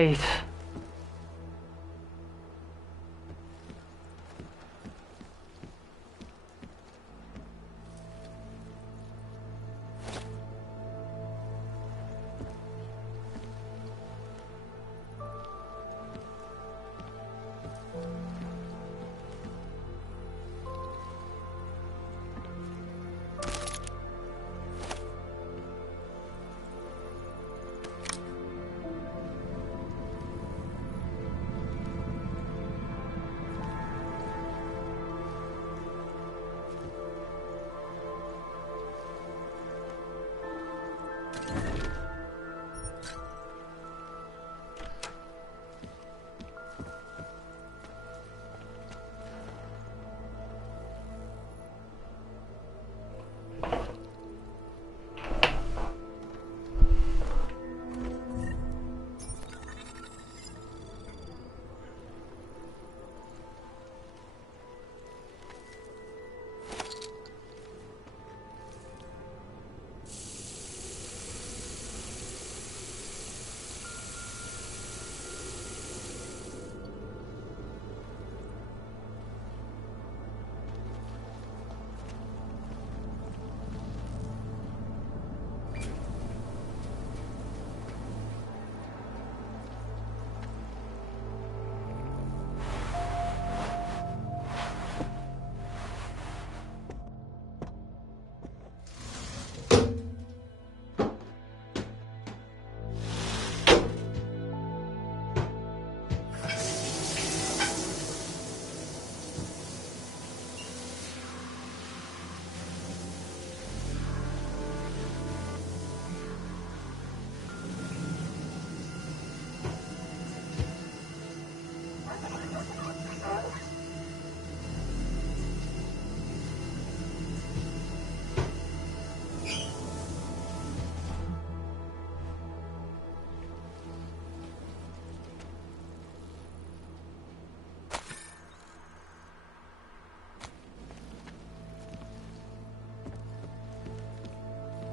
Wait.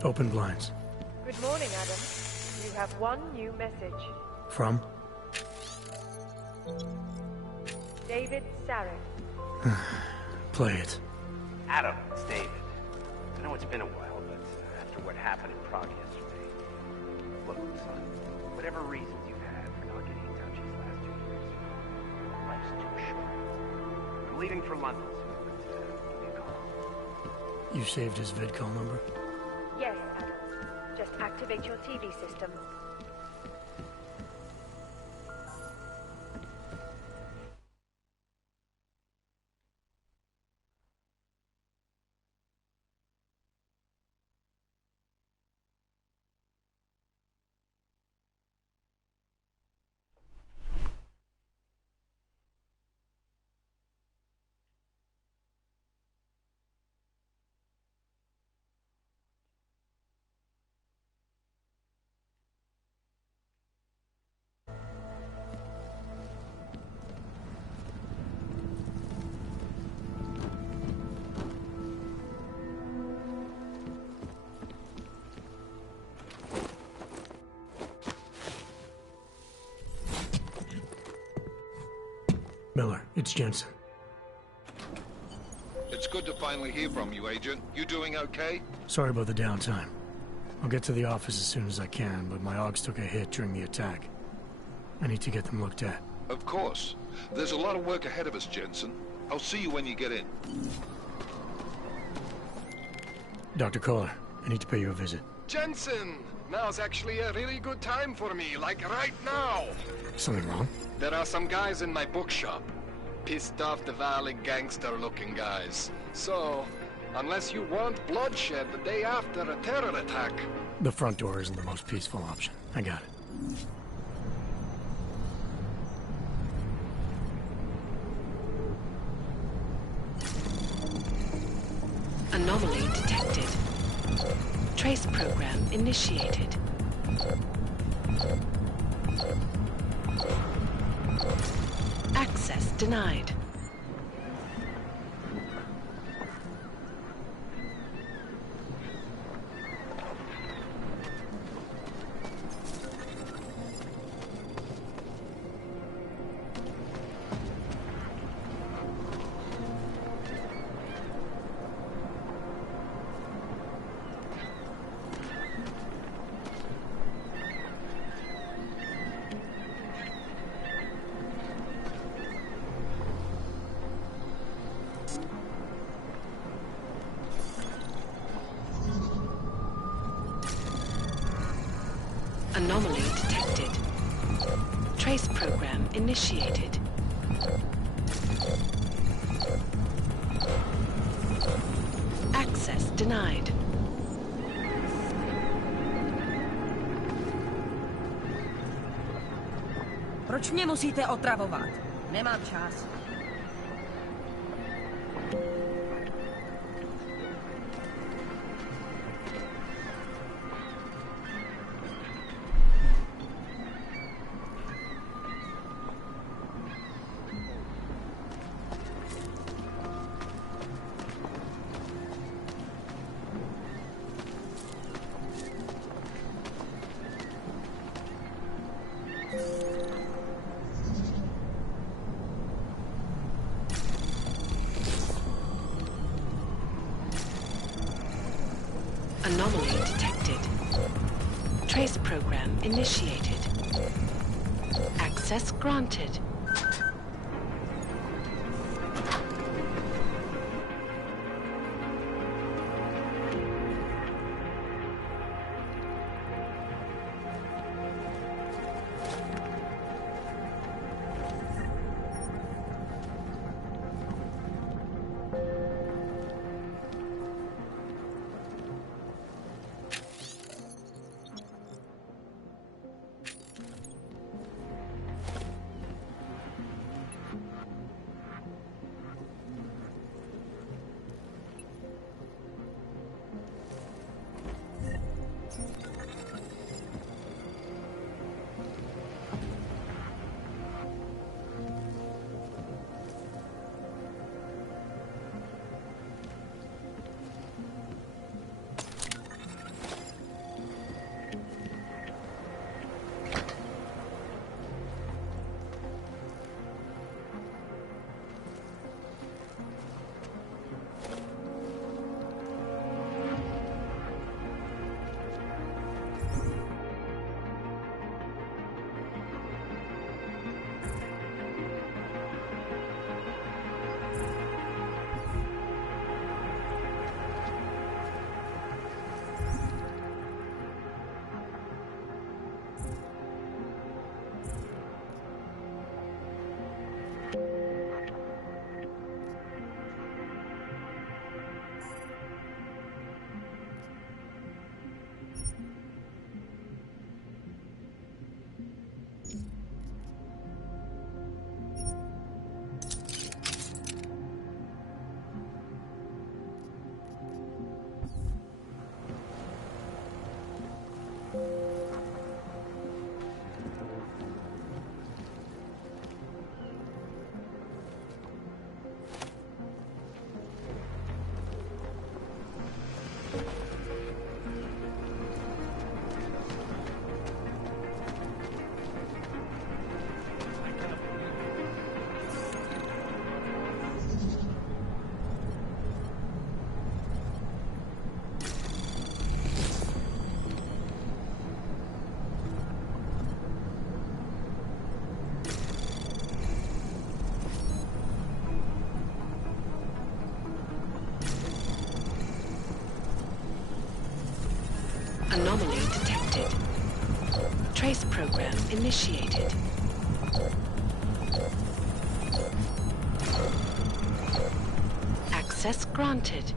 Open blinds. Good morning, Adam. You have one new message. From? David Sarek. Play it. Adam, it's David. I know it's been a while, but after what happened in Prague yesterday... Look, son, whatever reasons you've had for not getting in touch these last 2 years, life's too short. I'm leaving for London soon, but give me a call. You saved his vidcall number? Yes, Adam. Just activate your TV system. Miller, it's Jensen. It's good to finally hear from you, Agent. You doing okay? Sorry about the downtime. I'll get to the office as soon as I can, but my Augs took a hit during the attack. I need to get them looked at. Of course. There's a lot of work ahead of us, Jensen. I'll see you when you get in. Dr. Kohler, I need to pay you a visit. Jensen! Now's actually a really good time for me, like right now! Something wrong? There are some guys in my bookshop. Pissed off the Valley gangster-looking guys. So, unless you want bloodshed the day after a terror attack... The front door isn't the most peaceful option. I got it. Anomaly detected. Trace program initiated. Access denied. Anomaly detected. Trace program initiated. Access denied. Proč mě musíte otravovat? Nemám čas. Anomaly detected. Trace program initiated. Access granted. Anomaly detected. Trace program initiated. Access granted.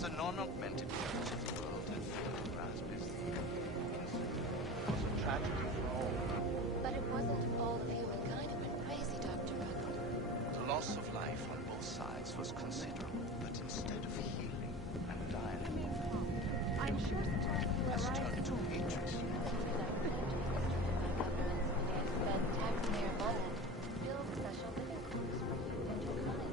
was a non-augmented reality of the world and Philip Rasmus. It was a tragedy for all. But it wasn't all of humankind who went crazy, Dr. Ruckle. The loss of life on both sides was considerable, but instead of healing and dialogue, I'm sure sometimes you has are right. turned to hatred. Spend taxpayer money to build special living quarters for you and your kind.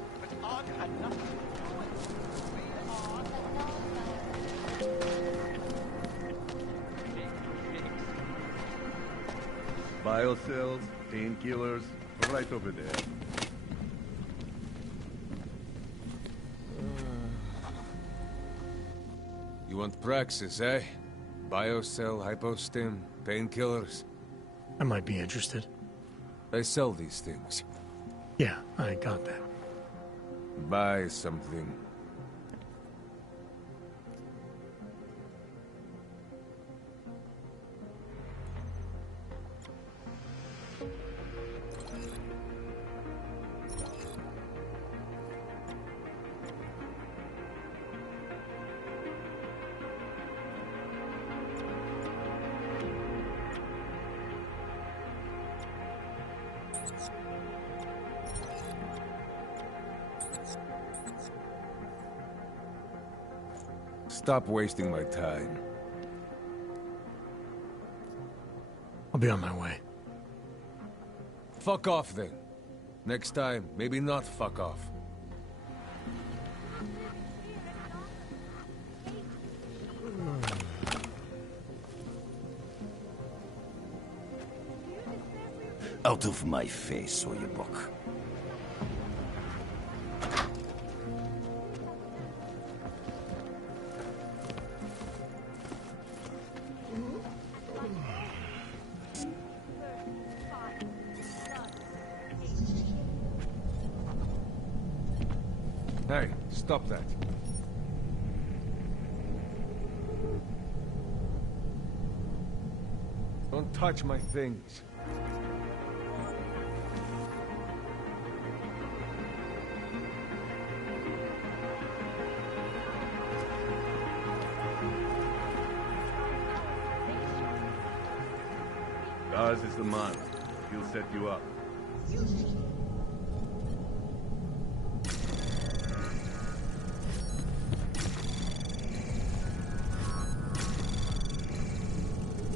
But Odd had nothing to do with Biocells, painkillers, right over there. You want Praxis, eh? Biocell, hypostim, painkillers. I might be interested. They sell these things. Yeah, I got that. Buy something. Stop wasting my time. I'll be on my way. Fuck off then. Next time, maybe not fuck off. Out of my face, Oyebok. Hey, stop that. Don't touch my things. Ours is the man. He'll set you up.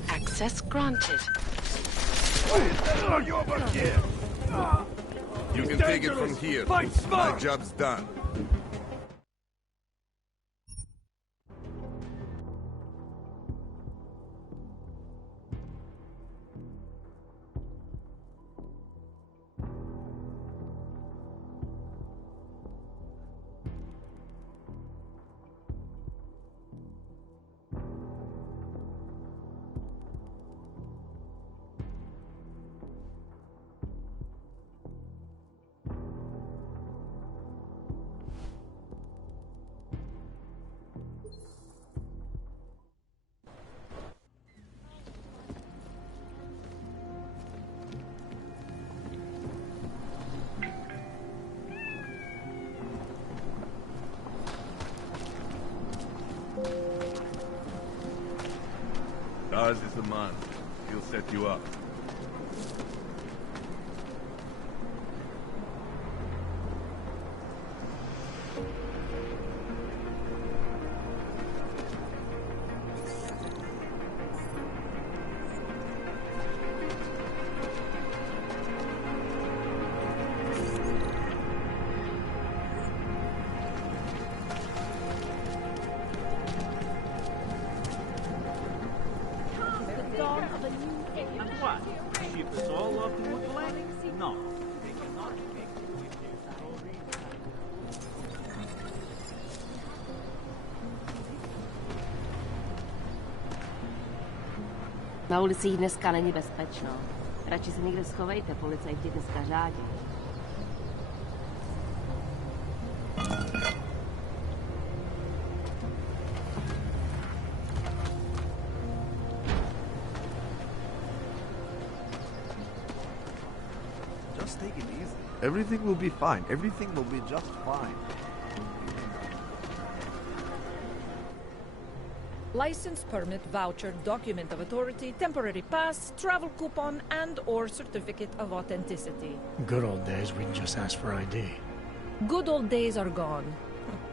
Access granted. You can take it from here. My job's done. Ours is the man. He'll set you up. Na ulicích dneska není bezpečno. Radši se někde schovejte, policajti dneska řádí. Just take it easy. Everything will be fine. Everything will be just fine. License, permit, voucher, document of authority, temporary pass, travel coupon, and/or certificate of authenticity. Good old days, we'd just ask for ID. Good old days are gone.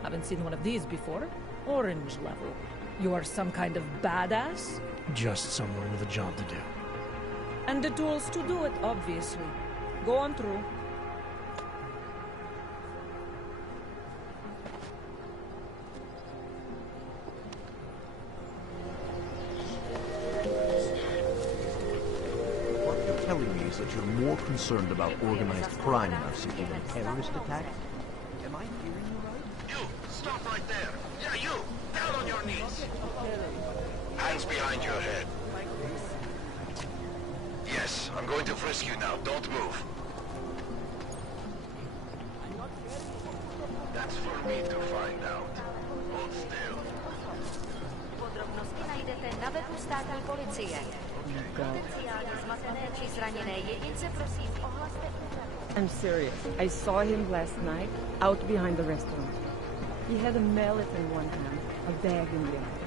Haven't seen one of these before. Orange level. You are some kind of badass? Just someone with a job to do. And the tools to do it, obviously. Go on through. What you're telling me is that you're more concerned about organized crime in our city than terrorist attacks? Am I hearing you right? You! Stop right there! Yeah, you! Down on your knees! Hands behind your head. Yes, I'm going to frisk you now. Don't move. That's for me to find out. Hold still. Podrobnosti najdete na webu státní policie. Potenciálně zmatené či zraněné jedince prosím ohlaste úřadu. I'm serious. I saw him last night, out behind the restaurant. He had a mallet in one hand, a bag in the other.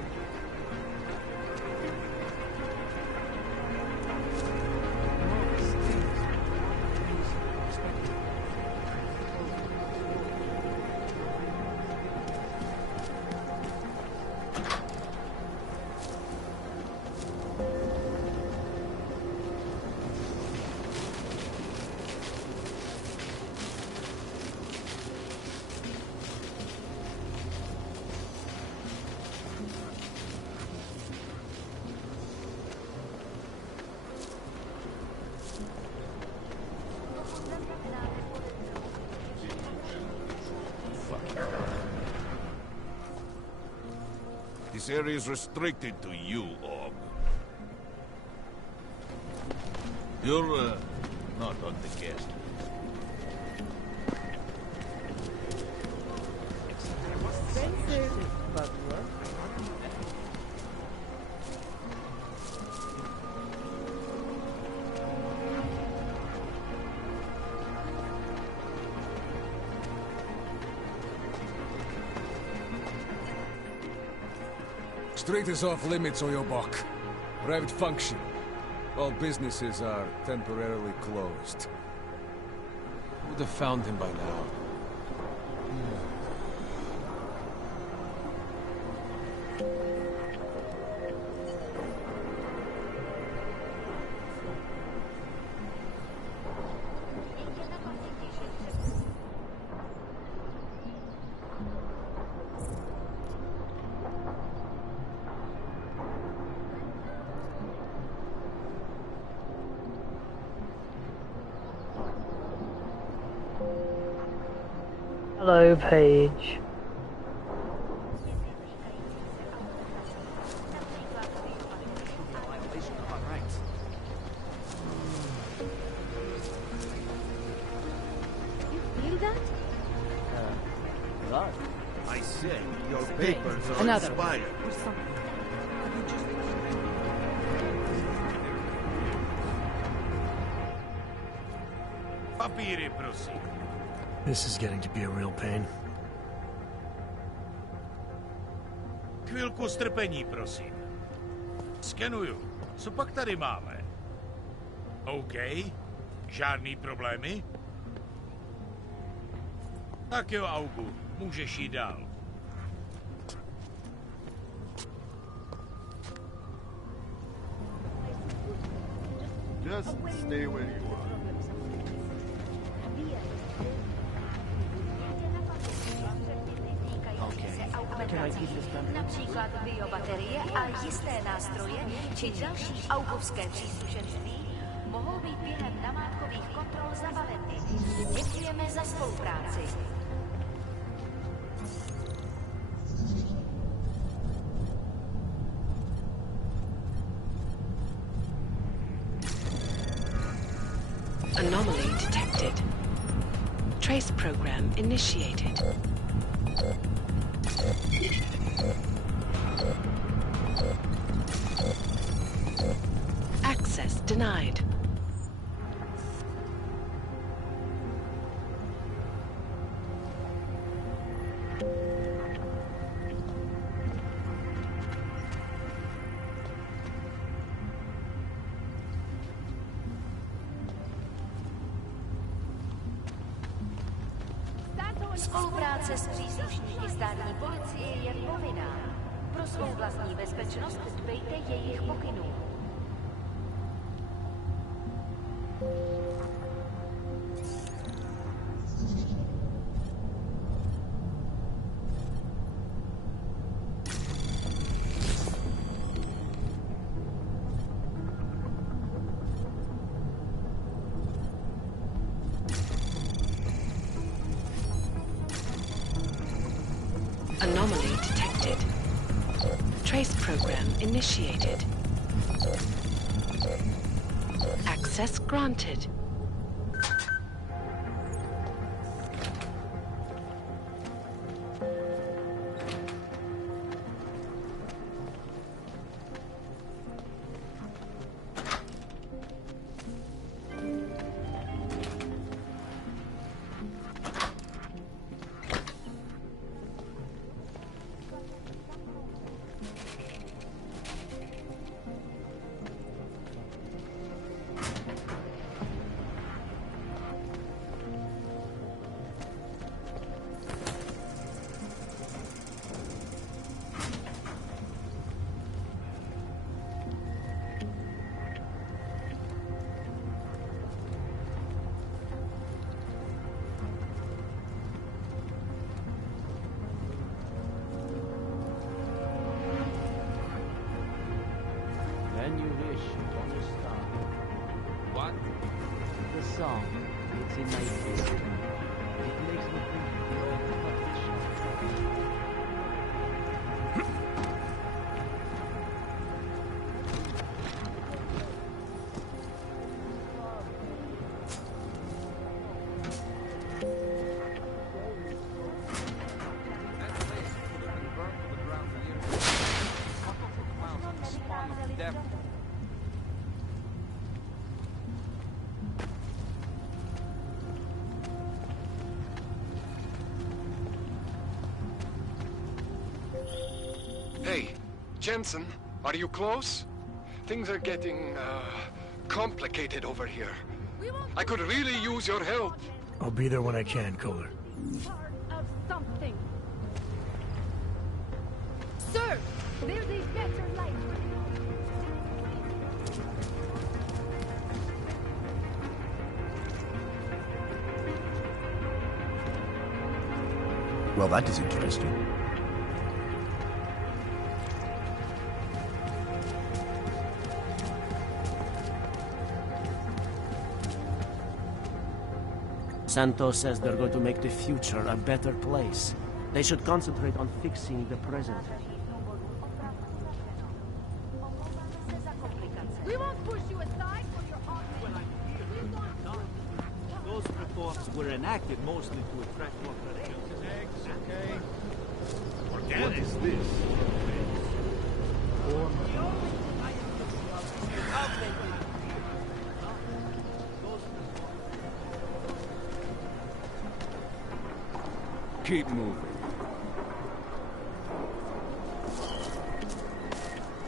This area is restricted to you, Og. You're, not on the guest list. Expensive, but worth it. Street is off limits, Oyobok. Private function. All businesses are temporarily closed. Would have found him by now. Hello, Paige. You feel that? Right. I said your papers are Another expired. Papíry, prosím. This is getting to be a real pain. Chvilku strpení, prosím. Skenuju. Co pak tady máme? OK. Žádný problémy? Tak jo, Augu. Můžeš jít dál. Just stay where you are. Například biobaterie a jisté nástroje či další augovské příslušenství mohou být během namátkových kontrol zabaveny. Děkujeme za spolupráci. Trace program initiated. Access denied. Spolupráce s příslušníky státní policie je povinná. Pro svou vlastní bezpečnost dbejte jejich pokynů. Anomaly detected. Trace program initiated. Access granted. When you wish upon a star. What? The song. It's in my face. It makes me think of the old puppet shop. Hey, Jensen, are you close? Things are getting, complicated over here. I could really use your help. I'll be there when I can, Kohler. Part of something. Sir, there's a better light. Well, that is interesting. Santos says they're going to make the future a better place. They should concentrate on fixing the present. We won't push you aside for your honor. Those reforms were enacted mostly to attract corporations. Okay. What is this? Keep moving.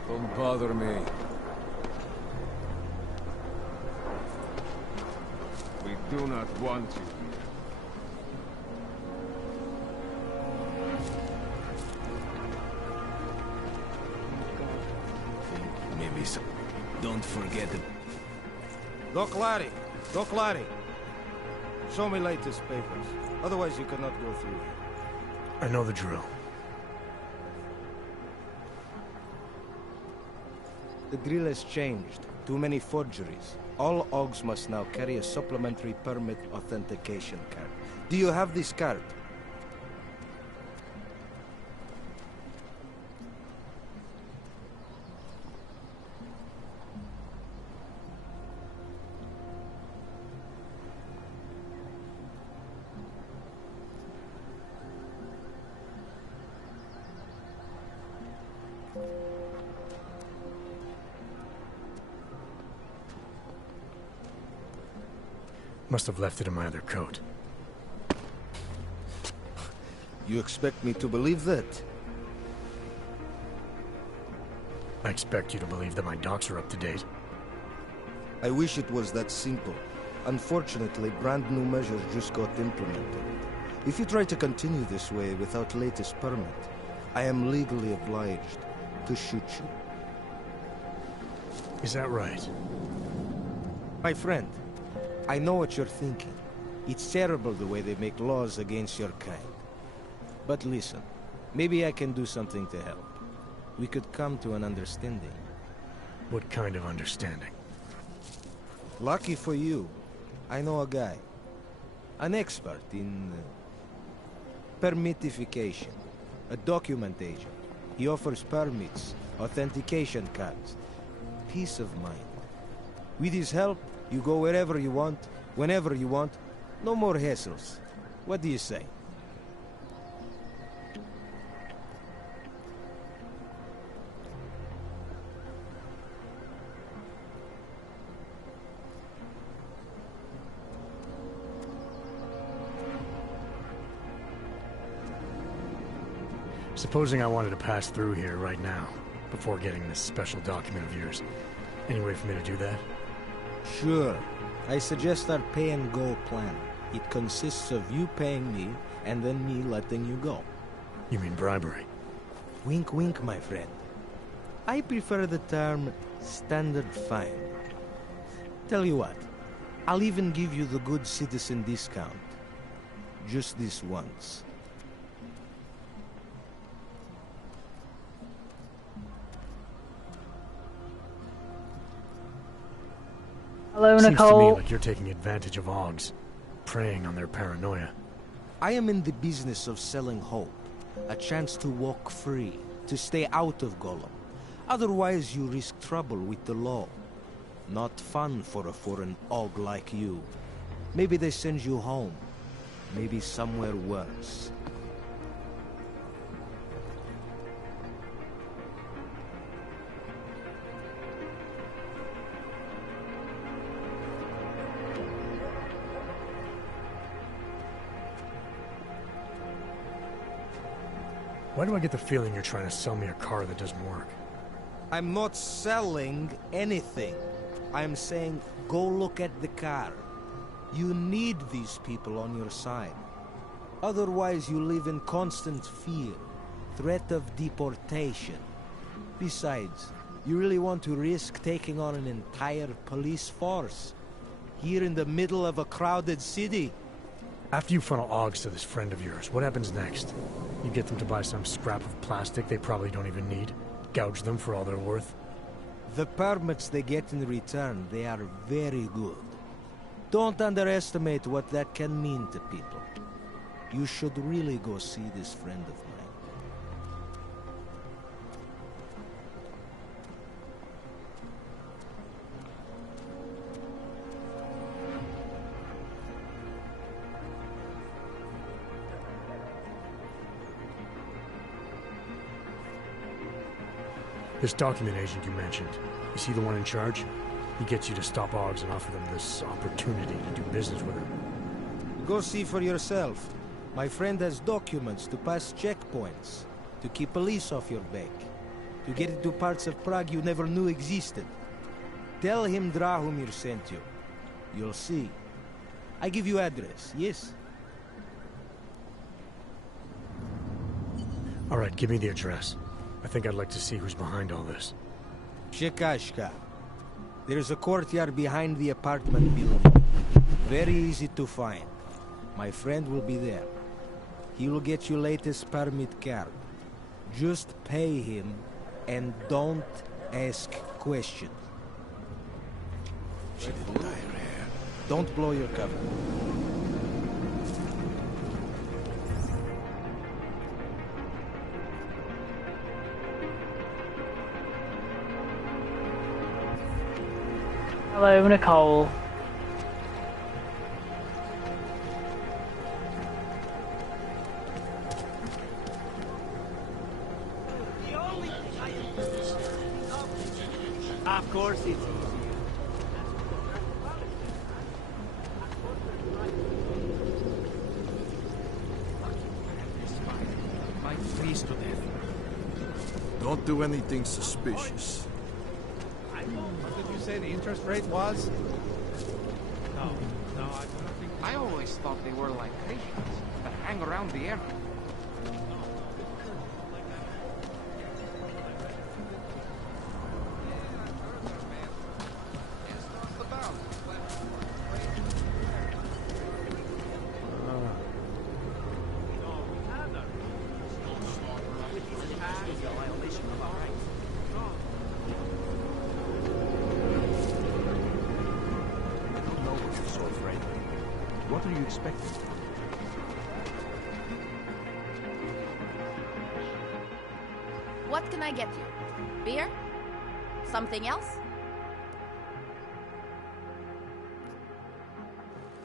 Don't bother me. We do not want you. Maybe so. Don't forget it. Doc Larry! Doc Larry! Show me latest papers. Otherwise you cannot go through here. I know the drill. The drill has changed. Too many forgeries. All OGs must now carry a supplementary permit authentication card. Do you have this card? Must have left it in my other coat. You expect me to believe that? I expect you to believe that my docs are up to date. I wish it was that simple. Unfortunately, brand new measures just got implemented. If you try to continue this way without latest permit, I am legally obliged to shoot you. Is that right? My friend, I know what you're thinking. It's terrible the way they make laws against your kind. But listen, maybe I can do something to help. We could come to an understanding. What kind of understanding? Lucky for you, I know a guy. An expert in permitification. A document agent. He offers permits, authentication cards. Peace of mind. With his help, you go wherever you want, whenever you want. No more hassles. What do you say? Supposing I wanted to pass through here right now, before getting this special document of yours. Any way for me to do that? Sure. I suggest our pay-and-go plan. It consists of you paying me, and then me letting you go. You mean bribery? Wink, wink, my friend. I prefer the term standard fine. Tell you what, I'll even give you the good citizen discount. Just this once. Hello, Seems Nicole. to me like you're taking advantage of Augs, preying on their paranoia. I am in the business of selling hope. A chance to walk free, to stay out of Golem. Otherwise you risk trouble with the law. Not fun for a foreign Aug like you. Maybe they send you home. Maybe somewhere worse. Why do I get the feeling you're trying to sell me a car that doesn't work? I'm not selling anything. I'm saying go look at the car. You need these people on your side. Otherwise you live in constant fear, threat of deportation. Besides, you really want to risk taking on an entire police force? Here in the middle of a crowded city? After you funnel Augs to this friend of yours, what happens next? You get them to buy some scrap of plastic they probably don't even need? Gouge them for all they're worth? The permits they get in return, they are very good. Don't underestimate what that can mean to people. You should really go see this friend of mine. This document agent you mentioned, is he the one in charge? He gets you to stop Augs and offer them this opportunity to do business with him. Go see for yourself. My friend has documents to pass checkpoints, to keep police off your back, to get into parts of Prague you never knew existed. Tell him Drahomir sent you. You'll see. I give you address, yes? All right, give me the address. I think I'd like to see who's behind all this. Chekashka. There's a courtyard behind the apartment building. Very easy to find. My friend will be there. He will get you latest permit card. Just pay him and don't ask questions. She didn't die rare. Don't blow your cover. Hello, Nicole. Of course it's easier. do anything suspicious. What did you say the interest rate was? No, I don't think... I always thought they were like Christians that hang around the airport. What are you expecting? What can I get you? Beer? Something else?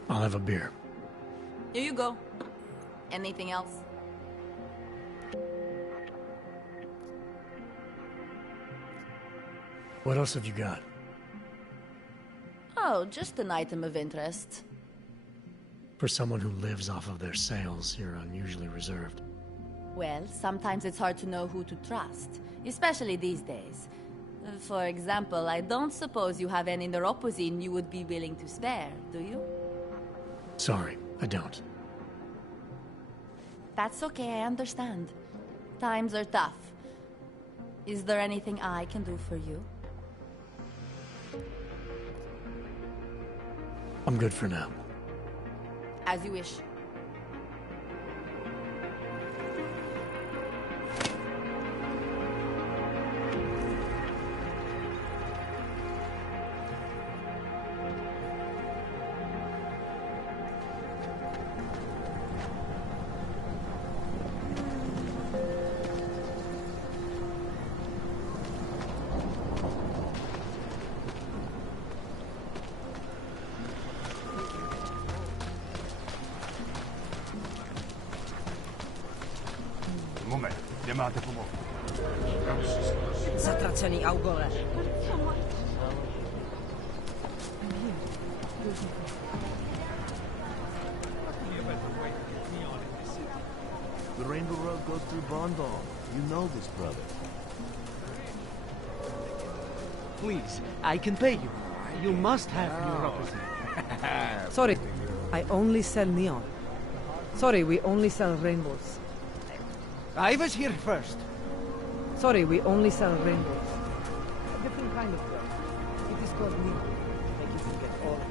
I'll have a beer. Here you go. Anything else? What else have you got? Oh, just an item of interest. For someone who lives off of their sales, you're unusually reserved. Well, sometimes it's hard to know who to trust, especially these days. For example, I don't suppose you have any neuropozyne you would be willing to spare, do you? Sorry, I don't. That's okay, I understand. Times are tough. Is there anything I can do for you? I'm good for now. As you wish. Zatraceni augole. The Rainbow Road goes through Bondal. You know this, brother. Please, I can pay you. You must have neuropathy. Sorry, I only sell neon. Sorry, we only sell rainbows. I was here first. Sorry, we only sell rainbows. A different kind of girl. It is called neon. Like you can get all of it.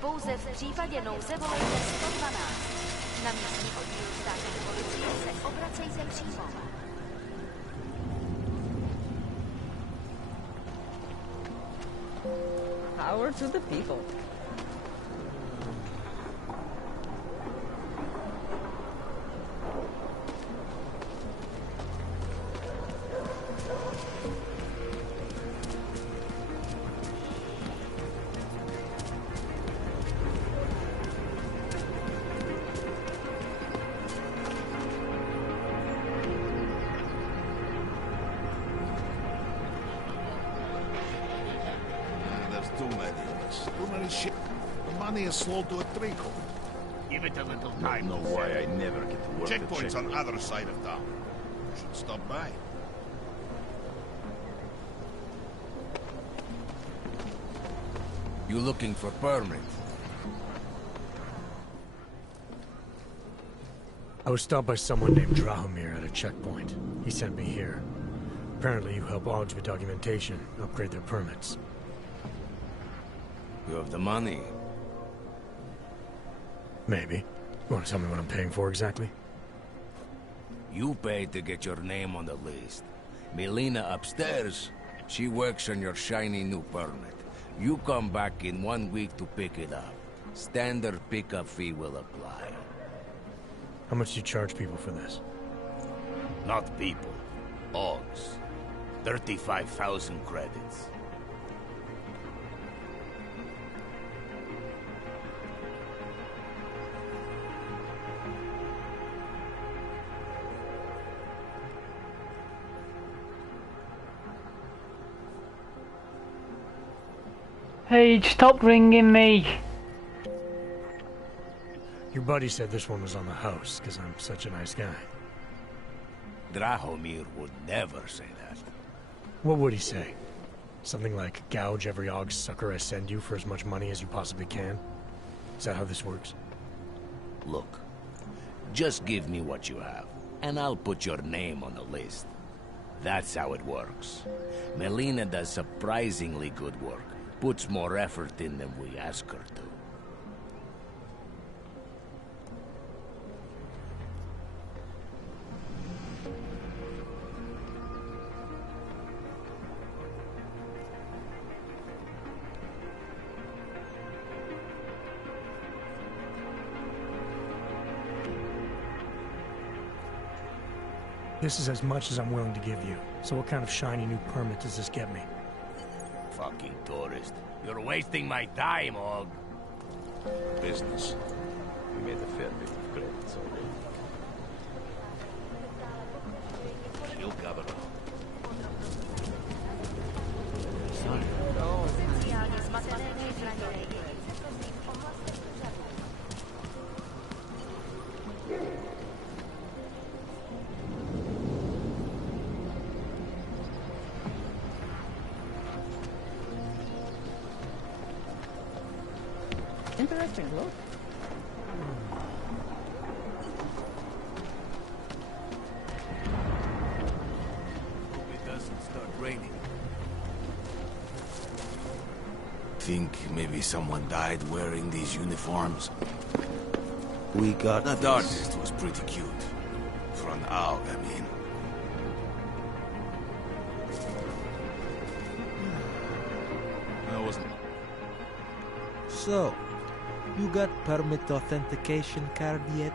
Pouze v případě nouze volejte 112. Na místní oddíl státní policie se obracejte přímo. Power to the people. Too many shit. The money is slow to a trickle. Give it a little time. Know why I never get to work Checkpoint's the on other side of town. You should stop by. You looking for permit? I was stopped by someone named Drahomir at a checkpoint. He sent me here. Apparently you help Augs with documentation, upgrade their permits. You have the money? Maybe. You want to tell me what I'm paying for exactly? You paid to get your name on the list. Melina upstairs, she works on your shiny new permit. You come back in 1 week to pick it up. Standard pickup fee will apply. How much do you charge people for this? Not people. Augs. 35,000 credits. Hey, stop ringing me. Your buddy said this one was on the house, because I'm such a nice guy. Drahomir would never say that. What would he say? Something like, gouge every og sucker I send you for as much money as you possibly can? Is that how this works? Look, just give me what you have, and I'll put your name on the list. That's how it works. Melina does surprisingly good work. Puts more effort in than we ask her to. This is as much as I'm willing to give you. So what kind of shiny new permit does this get me? Fucking tourist. You're wasting my time, Og. Business. We made a fair bit of credits already. You cover up. Interesting look. Hope it doesn't start raining. Think maybe someone died wearing these uniforms? We got That artist was pretty cute. For an AUG, I mean. I wasn't. So, you got permit authentication card yet?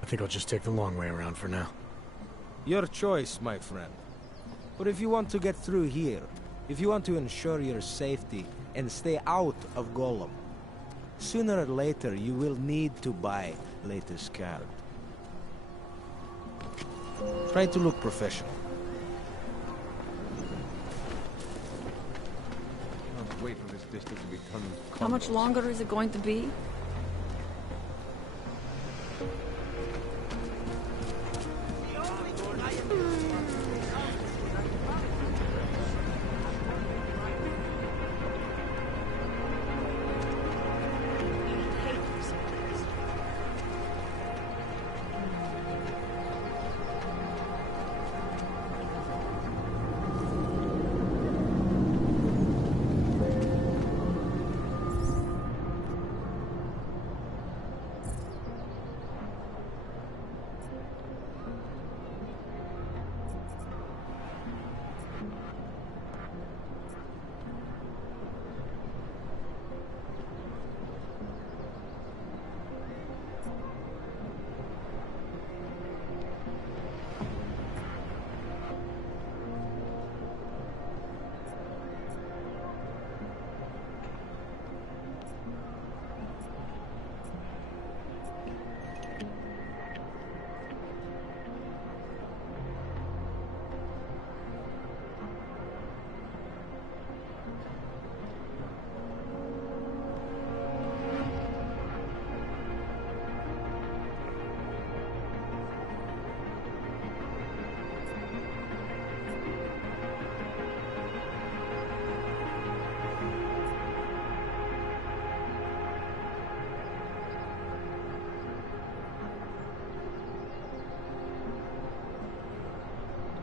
I think I'll just take the long way around for now. Your choice, my friend. But if you want to get through here, if you want to ensure your safety and stay out of Golem, sooner or later you will need to buy latest card. Try to look professional. Can't wait for this district to be turned. How much longer is it going to be?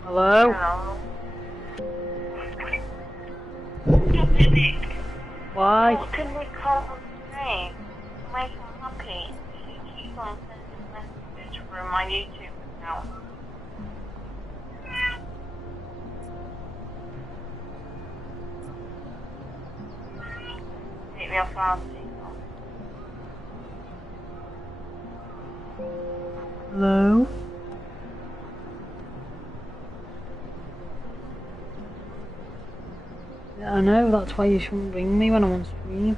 Hello? Why? What can we call his name? Make him happy. He keeps on sending messages from my YouTube account. real file signal. Hello? Yeah, I know, that's why you shouldn't ring me when I'm on stream.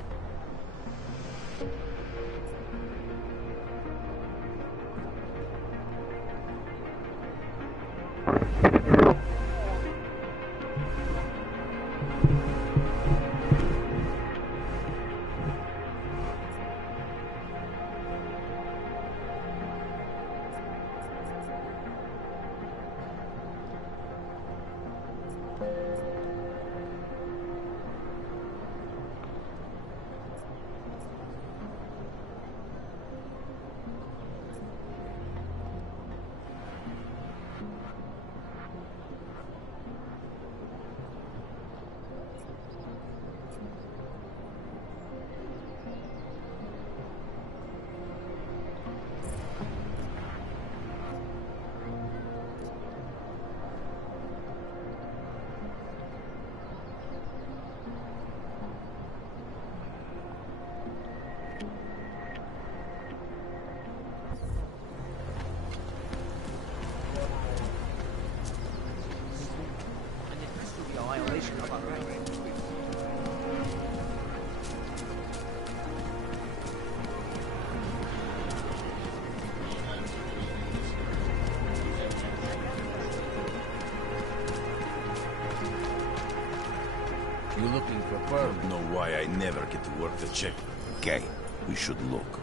You looking for I Pearl? don't know why I never get to work the check. Okay, we should look.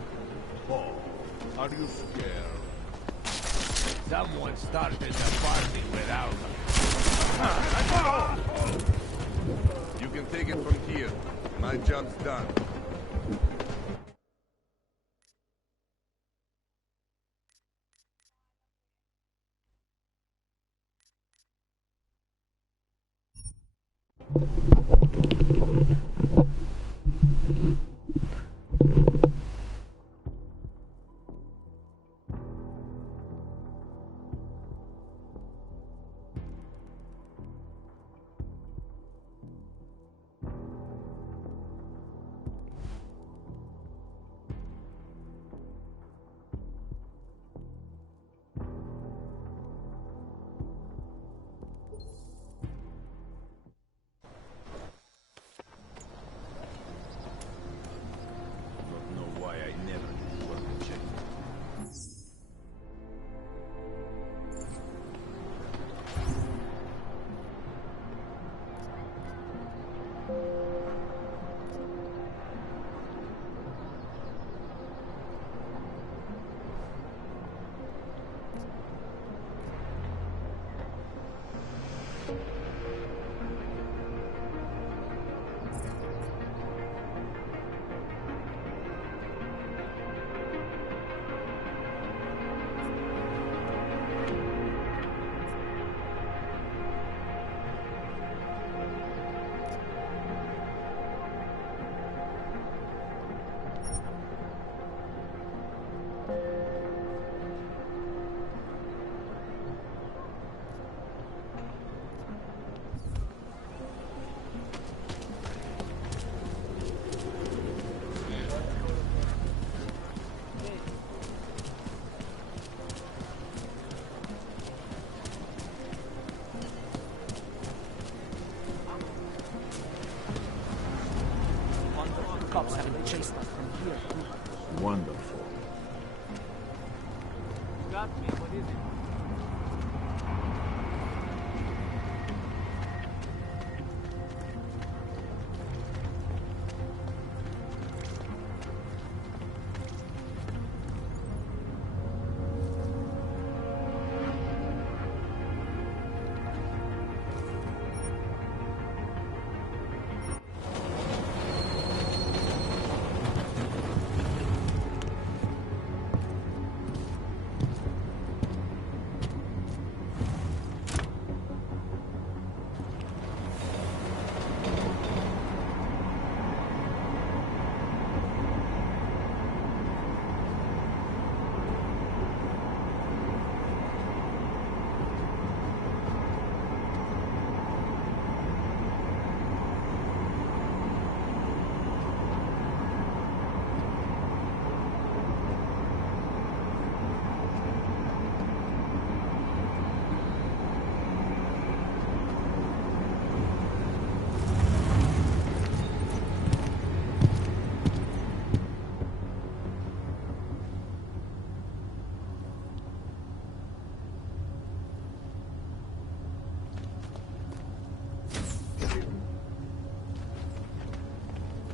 Oh, are you scared? Someone started the party without us. You can take it from here. My job's done. Don't know why I never get to work the check. Cops haven't chased us from here. Wonderful. You got me. What is it?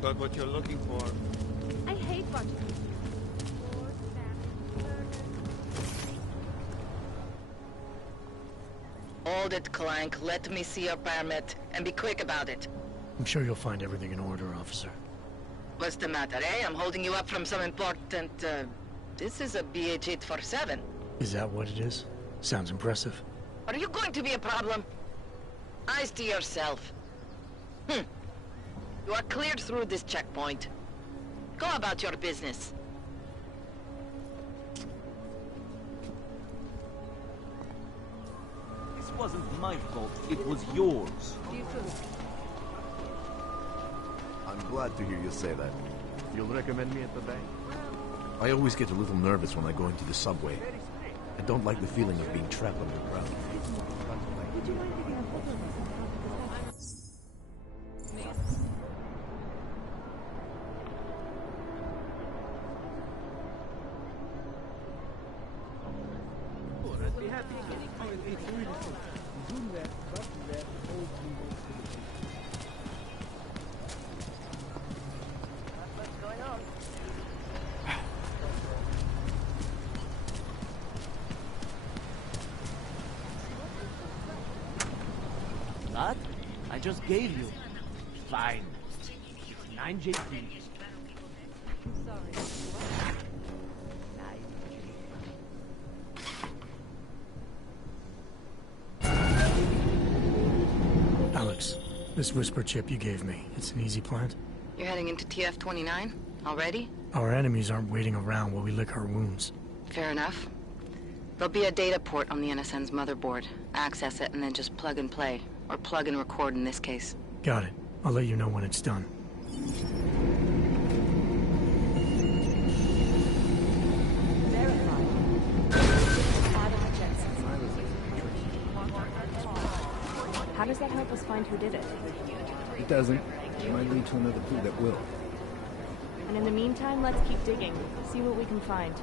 Got what you're looking for. I hate watching these. Hold it, Clank. Let me see your permit, and be quick about it. I'm sure you'll find everything in order, officer. What's the matter, eh? I'm holding you up from some important, This is a BH-847. Is that what it is? Sounds impressive. Are you going to be a problem? Eyes to yourself. You are cleared through this checkpoint. Go about your business. This wasn't my fault, it was yours. I'm glad to hear you say that. You'll recommend me at the bank? I always get a little nervous when I go into the subway. I don't like the feeling of being trapped underground. That? I just gave you. Fine. 9 JP. Alex, this whisper chip you gave me, it's an easy plant? You're heading into TF-29? Already? Our enemies aren't waiting around while we lick our wounds. Fair enough. There'll be a data port on the NSN's motherboard. Access it and then just plug and play. Or plug and record in this case. Got it. I'll let you know when it's done. How does that help us find who did it? It doesn't. It might lead to another clue that will. And in the meantime, let's keep digging. See what we can find.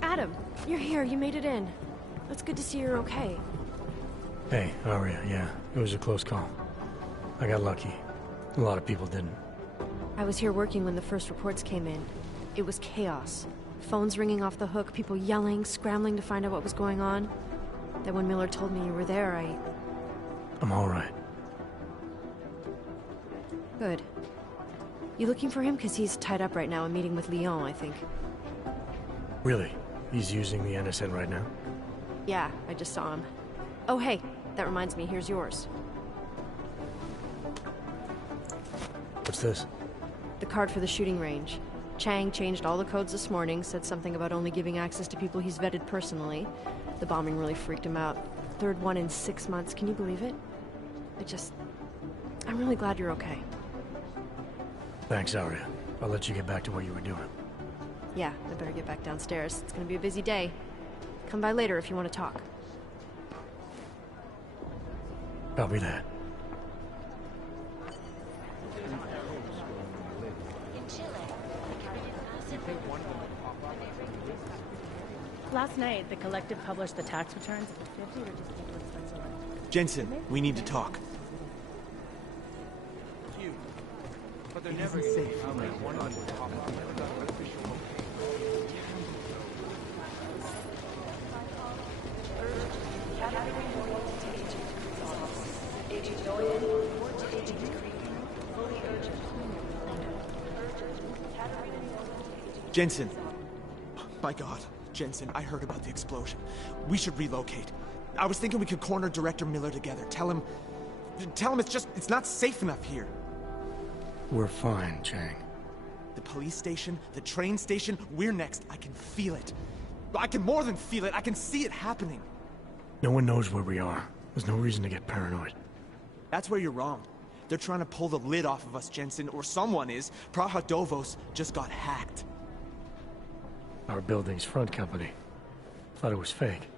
Adam, you're here. You made it in. It's good to see you're okay. Hey, how are you? Yeah, it was a close call. I got lucky. A lot of people didn't. I was here working when the first reports came in. It was chaos. Phones ringing off the hook, people yelling, scrambling to find out what was going on. Then when Miller told me you were there, I'm all right. Good. You looking for him? Because he's tied up right now, a meeting with Lyon, I think. Really? He's using the NSN right now? Yeah, I just saw him. Oh, hey, that reminds me, here's yours. What's this? The card for the shooting range. Chang changed all the codes this morning, said something about only giving access to people he's vetted personally. The bombing really freaked him out. Third one in 6 months, can you believe it? I'm really glad you're okay. Thanks, Arya. I'll let you get back to what you were doing. Yeah, I better get back downstairs. It's gonna be a busy day. Come by later if you want to talk. Copy that. Last night, the collective published the tax returns of the 50 registered in Switzerland. Jensen, we need to talk. But they're never safe. One of them would pop up. Jensen. My God, Jensen, I heard about the explosion. We should relocate. I was thinking we could corner Director Miller together. Tell him it's not safe enough here. We're fine, Chang. The police station, the train station, we're next. I can feel it. I can more than feel it. I can see it happening. No one knows where we are. There's no reason to get paranoid. That's where you're wrong. They're trying to pull the lid off of us, Jensen, or someone is. Praha Dovos just got hacked. Our building's front company. Thought it was fake.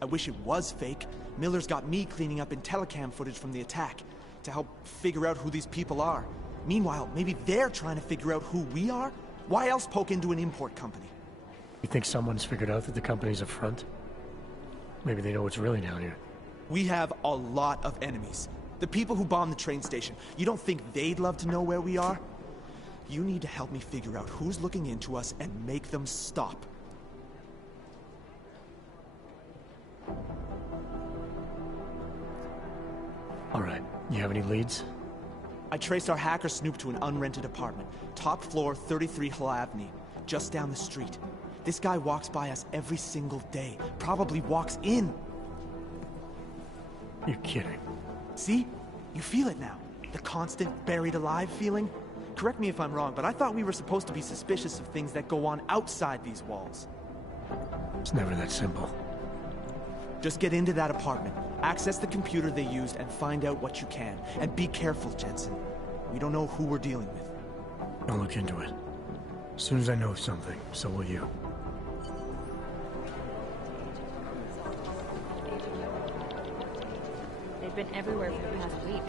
I wish it was fake. Miller's got me cleaning up IntelliCam footage from the attack to help figure out who these people are. Meanwhile, maybe they're trying to figure out who we are? Why else poke into an import company? You think someone's figured out that the company's a front? Maybe they know what's really down here. We have a lot of enemies. The people who bombed the train station. You don't think they'd love to know where we are? You need to help me figure out who's looking into us and make them stop. All right. You have any leads? I traced our hacker snoop to an unrented apartment. Top floor, 33 Hlavny, just down the street. This guy walks by us every single day. Probably walks in. You're kidding. See? You feel it now. The constant buried alive feeling. Correct me if I'm wrong, but I thought we were supposed to be suspicious of things that go on outside these walls. It's never that simple. Just get into that apartment, access the computer they used, and find out what you can. And be careful, Jensen. We don't know who we're dealing with. I'll look into it. As soon as I know something, so will you. They've been everywhere for the past week.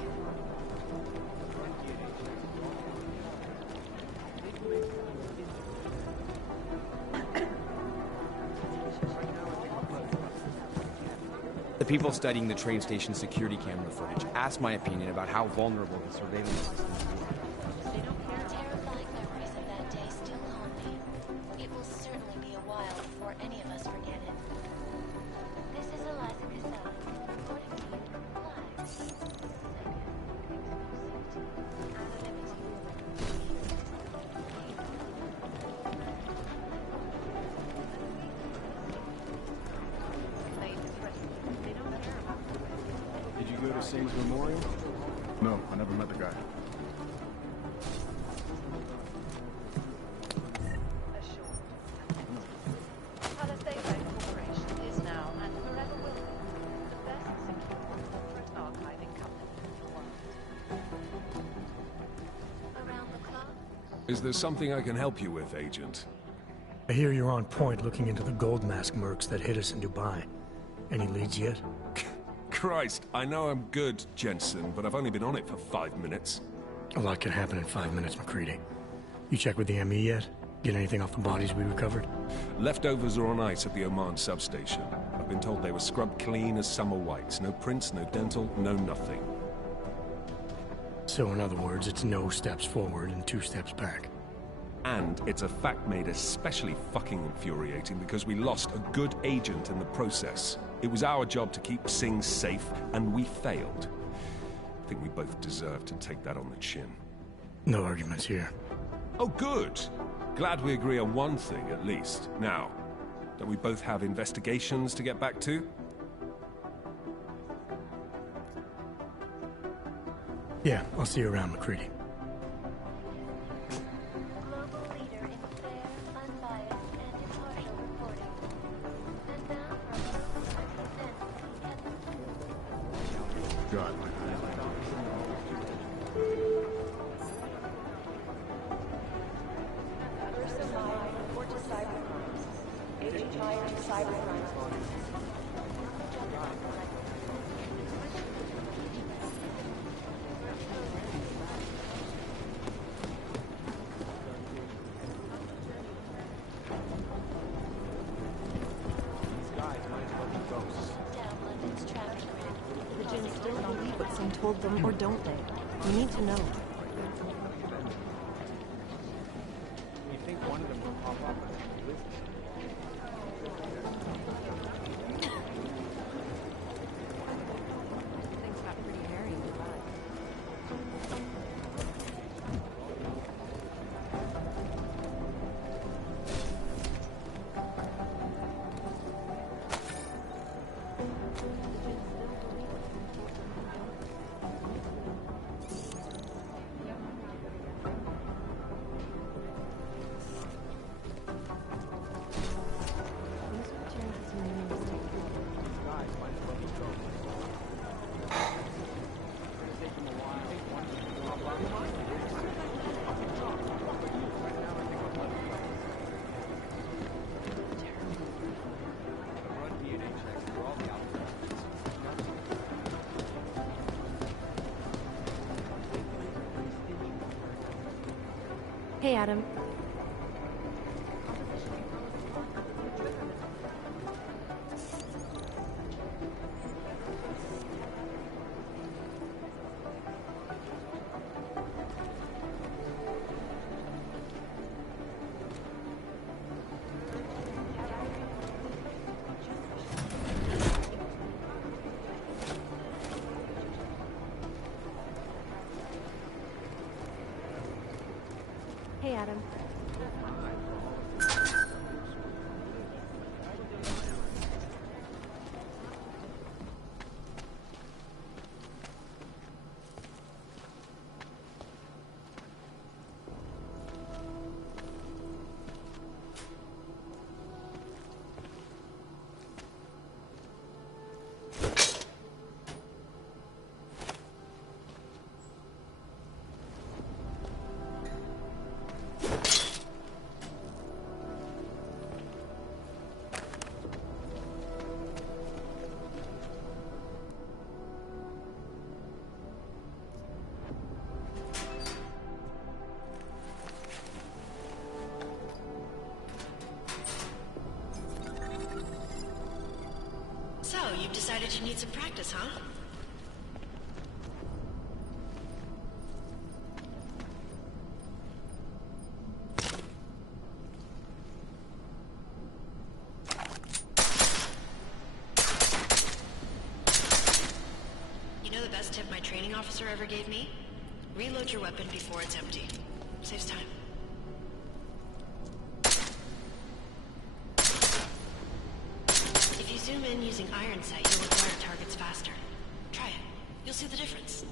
The people studying the train station security camera footage asked my opinion about how vulnerable the surveillance system is. Terrifying memories of that day still haunt me. It will certainly be a while before any of us forget it. This is Eliza Casella, reporting to you live. Did you go to Singh's memorial? No, I never met the guy. Palisade Corporation is now and forever will be the best secure corporate archiving company in the world. Around the clock? Is there something I can help you with, Agent? I hear you're on point looking into the gold mask mercs that hit us in Dubai. Any leads yet? Christ, I know I'm good, Jensen, but I've only been on it for 5 minutes. A lot can happen in 5 minutes, McCready. You check with the ME yet? Get anything off the bodies we recovered? Leftovers are on ice at the Oman substation. I've been told they were scrubbed clean as summer whites. No prints, no dental, no nothing. So in other words, it's no steps forward and 2 steps back. And it's a fact made especially fucking infuriating because we lost a good agent in the process. It was our job to keep Singh safe, and we failed. I think we both deserve to take that on the chin. No arguments here. Oh, good. Glad we agree on one thing, at least. Now, don't we both have investigations to get back to? Yeah, I'll see you around, McCready. Global leader in fair, unbiased, and impartial reporting. And now for a close look at events. God, The gym still believe what Sim told them, or don't they? We need to know. You think one of them will pop up and listen? Things got pretty hairy in the back. Hey, Adam. Hey, Adam. So, you've decided you need some practice, huh? You know the best tip my training officer ever gave me? Reload your weapon before it's empty. Saves time. If you zoom in using iron sight, you'll acquire targets faster. Try it. You'll see the difference.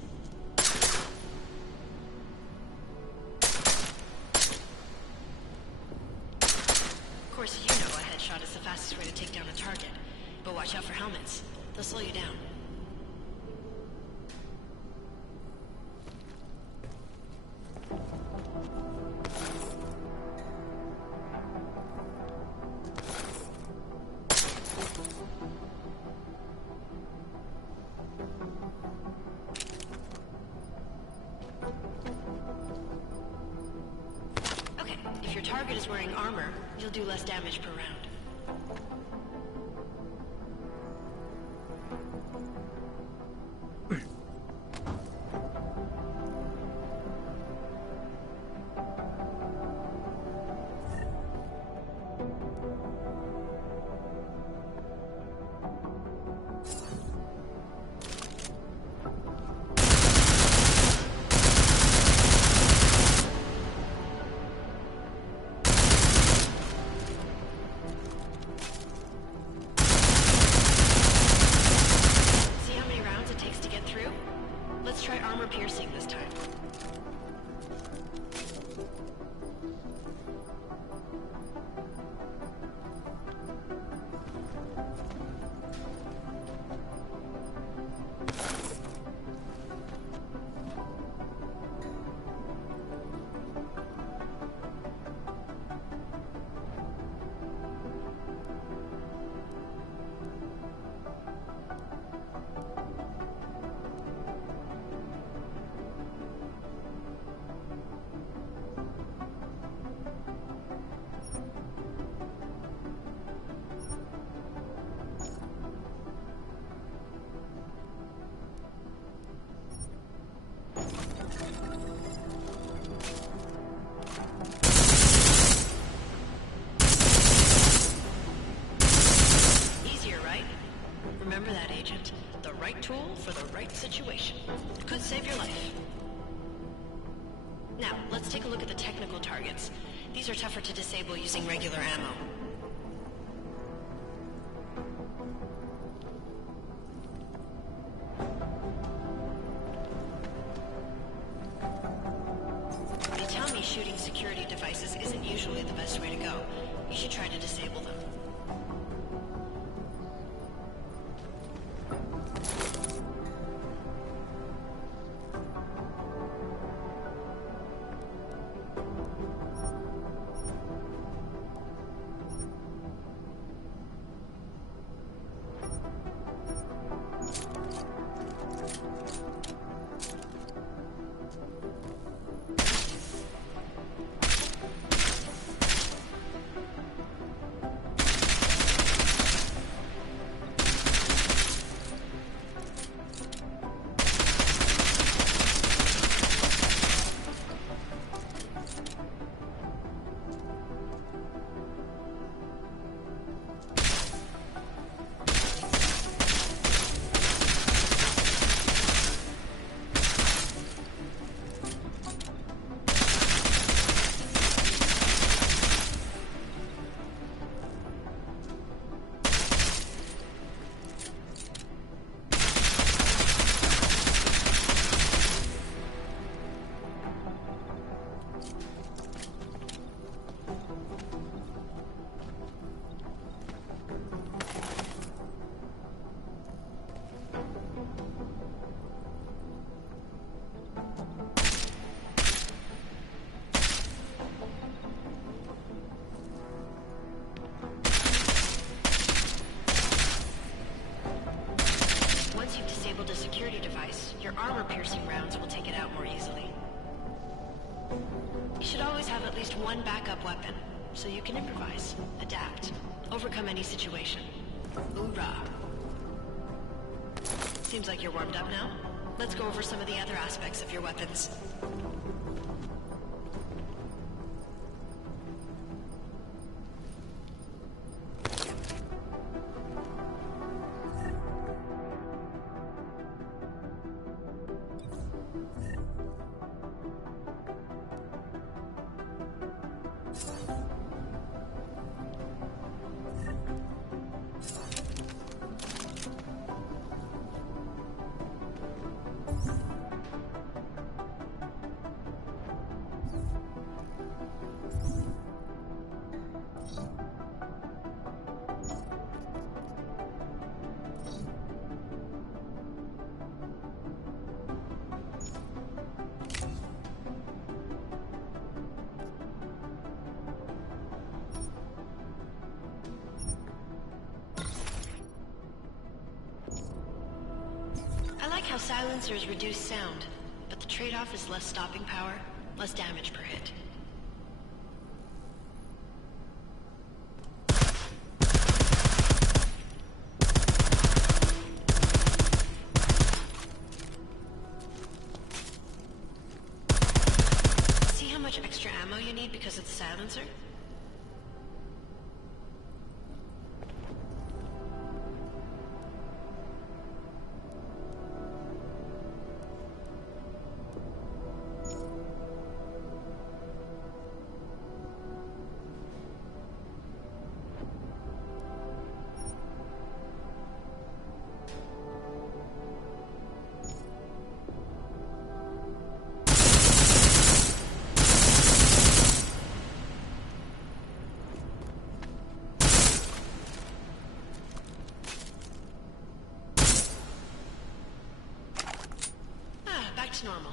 Of course, you know a headshot is the fastest way to take down a target. But watch out for helmets. They'll slow you down. Okay, if your target is wearing armor, you'll do less damage per round. See how many rounds it takes to get through? Let's try armor piercing this time. Remember that, Agent. The right tool for the right situation. Could save your life. Now, let's take a look at the technical targets. These are tougher to disable using regular ammo. They tell me shooting security devices isn't usually the best way to go. You should try to disable them. A security device, your armor-piercing rounds will take it out more easily. You should always have at least one backup weapon, so you can improvise, adapt, overcome any situation. Hoorah! Seems like you're warmed up now. Let's go over some of the other aspects of your weapons. I like how silencers reduce sound, but the trade-off is less stopping power, less damage per hit. See how much extra ammo you need because of the silencer? Normal.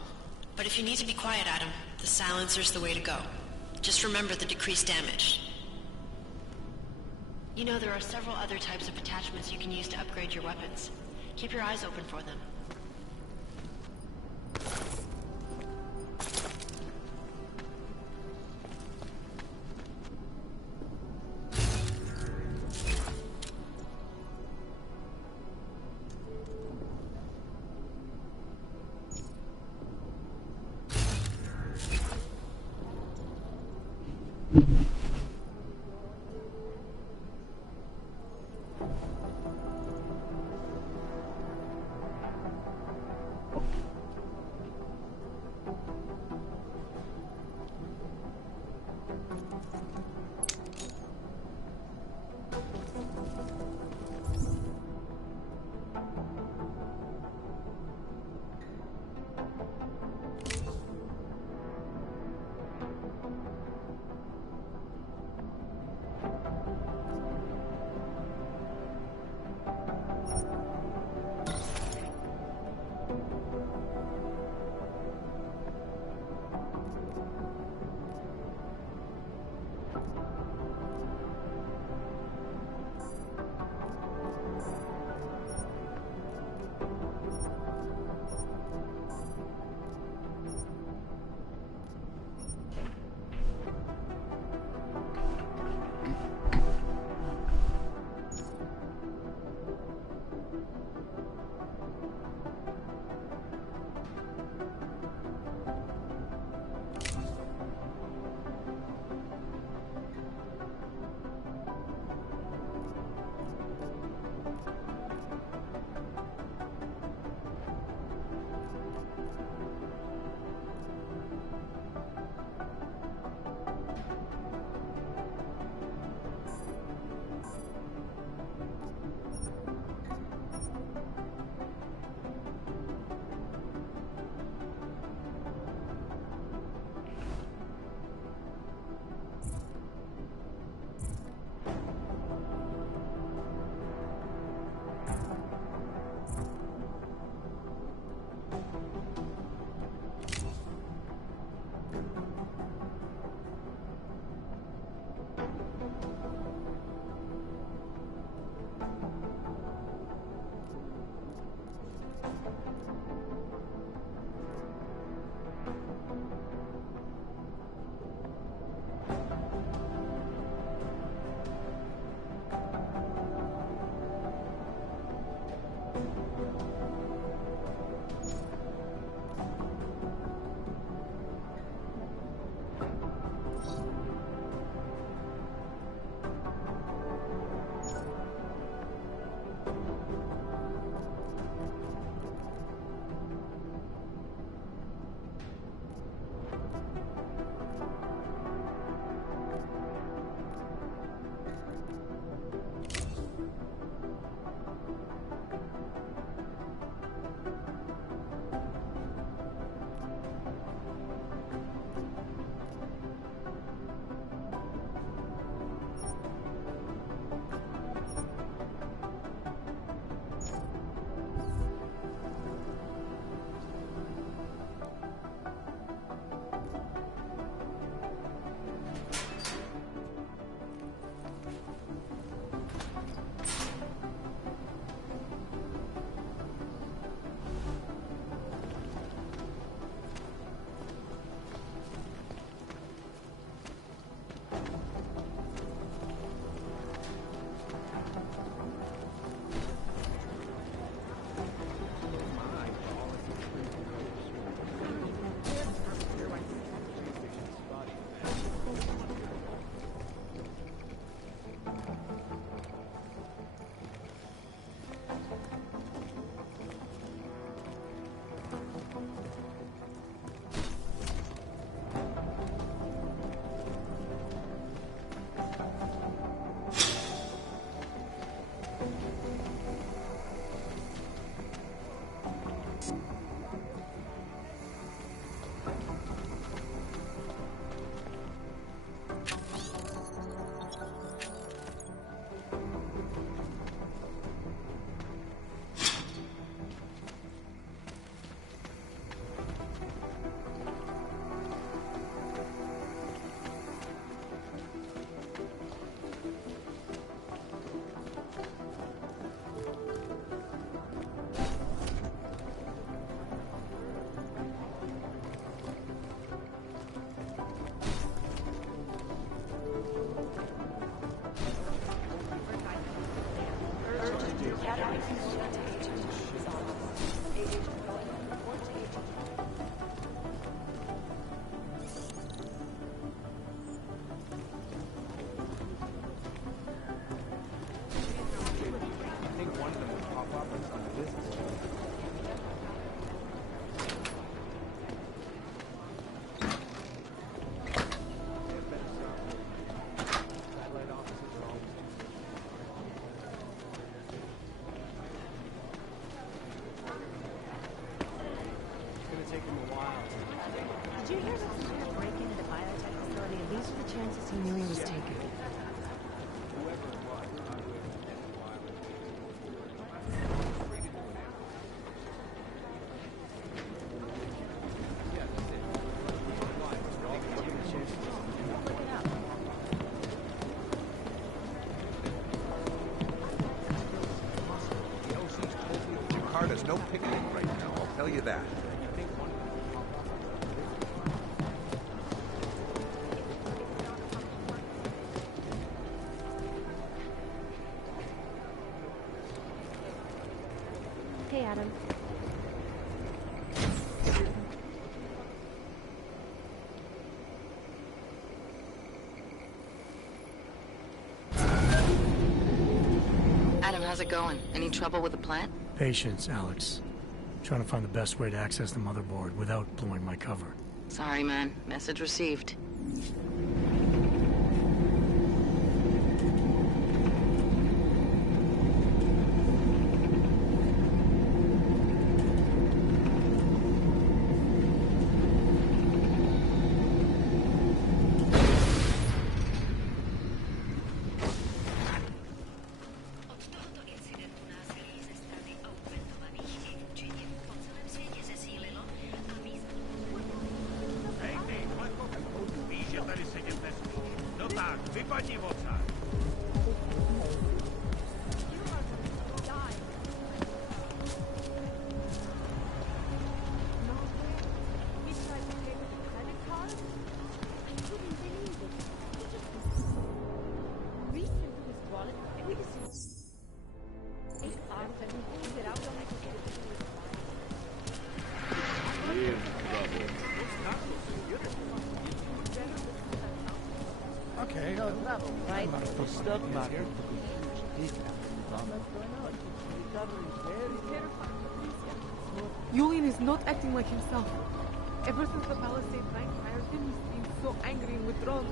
But if you need to be quiet, Adam, the silencer's the way to go. Just remember the decreased damage. You know there are several other types of attachments you can use to upgrade your weapons. Keep your eyes open for them. pop-ups on the business. Satellite offices are always it's gonna take him a while. Did you hear that he had a break-in at a biotech facility, and these are the chances he knew he was taking? Whoever it was, I would take a while. Yeah, that's it. Why? We're all gonna take a chance. Look it up. The OC's totally... Jakarta's no picnic right now, I'll tell you that. Hey, Adam. Adam, how's it going? Any trouble with the plant? Patience, Alex. Trying to find the best way to access the motherboard without blowing my cover. Sorry, man. Message received. Okay, right? Stuff matter. Julian is not acting like himself. Ever since the Palisade night hired him, he's been so angry and withdrawn.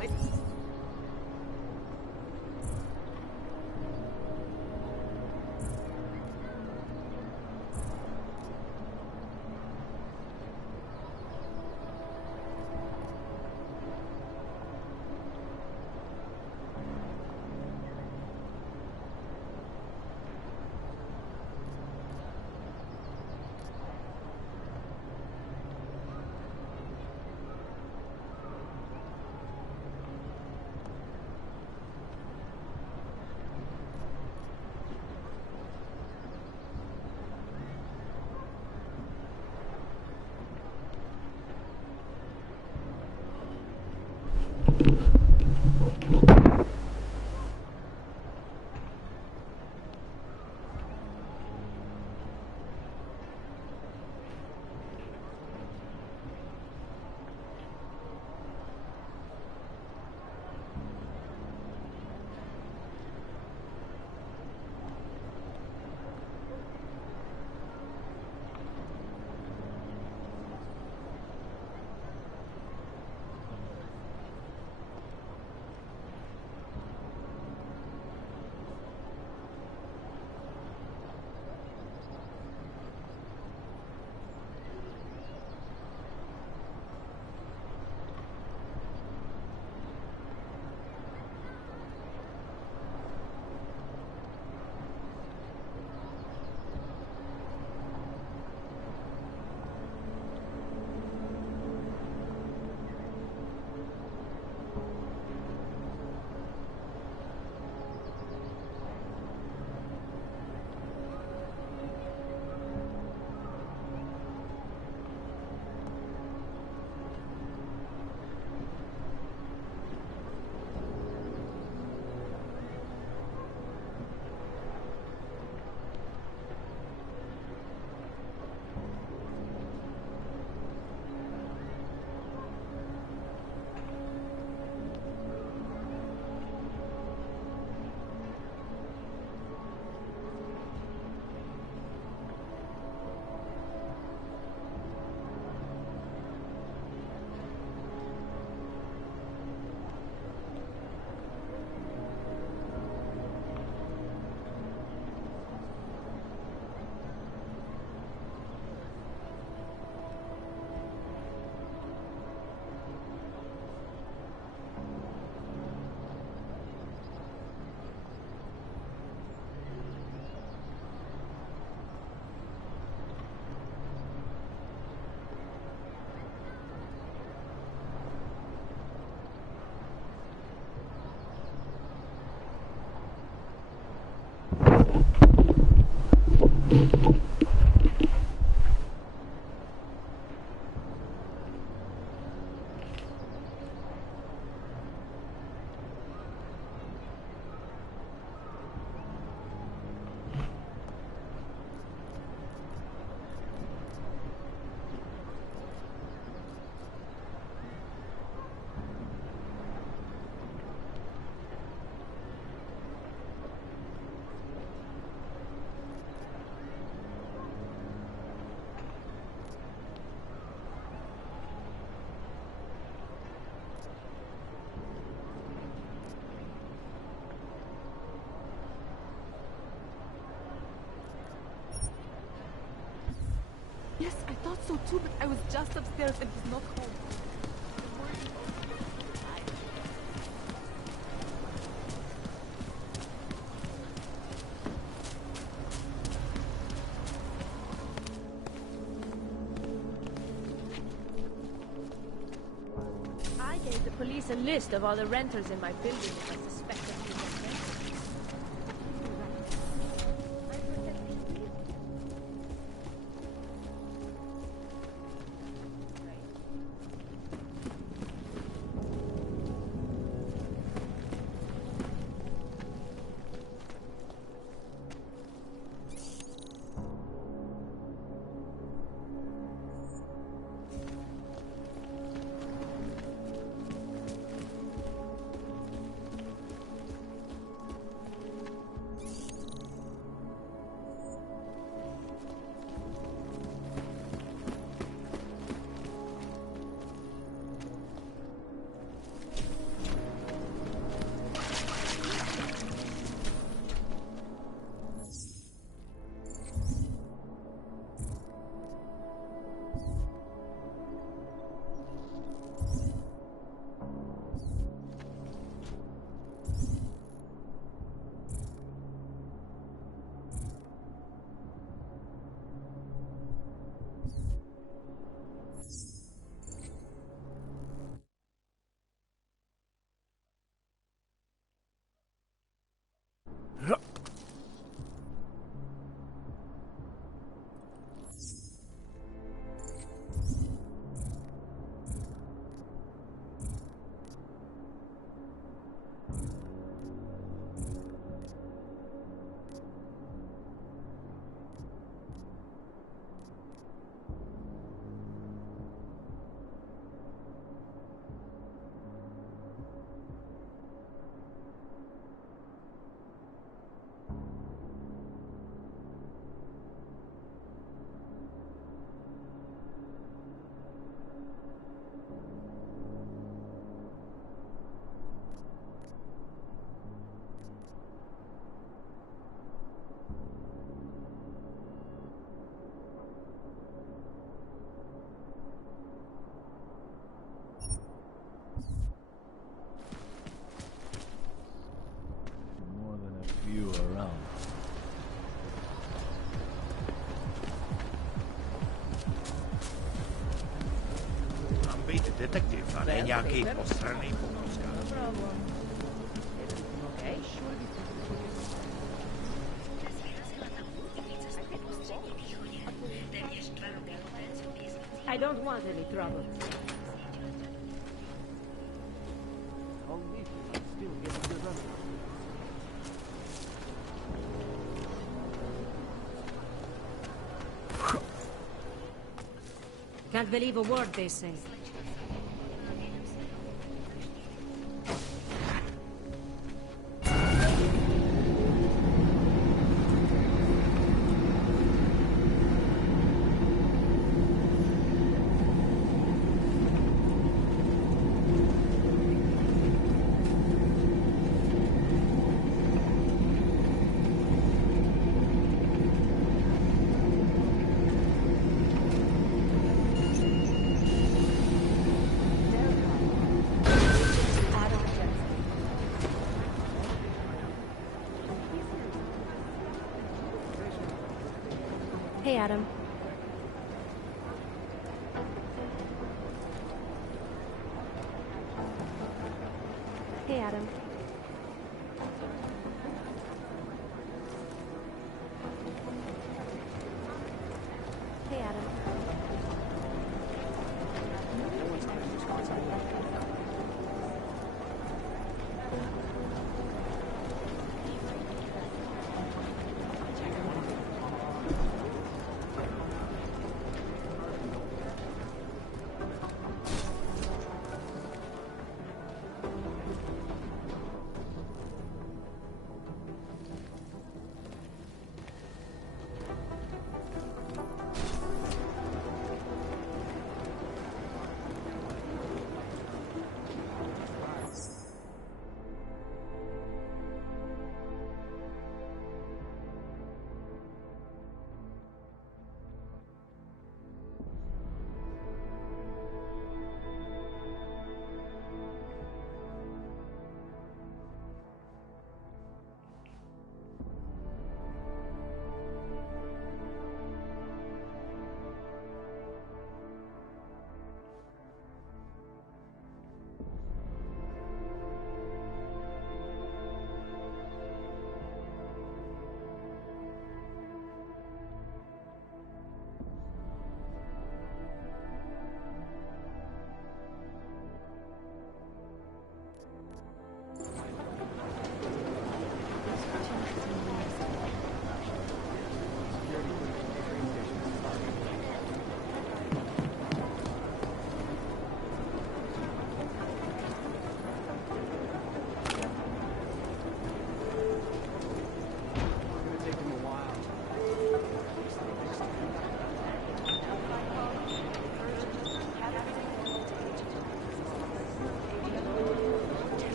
Yes, I thought so too, but I was just upstairs and he's not home. I gave the police a list of all the renters in my building if I suspected he was there. Detective, ale nějaký posraný pomůcka. I don't want any trouble. Can't believe a word they say. Hey, Adam. Hey, Adam.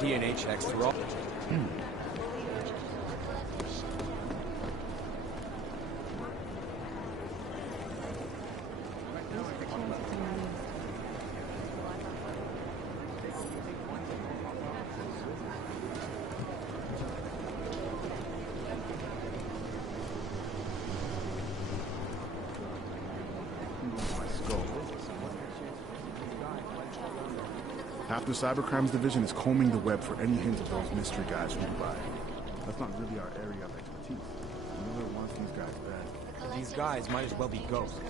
DNA checks through all... Half the Cybercrimes Division is combing the web for any hint of those mystery guys from Dubai. That's not really our area of expertise. Miller wants these guys bad. These guys might as well be ghosts.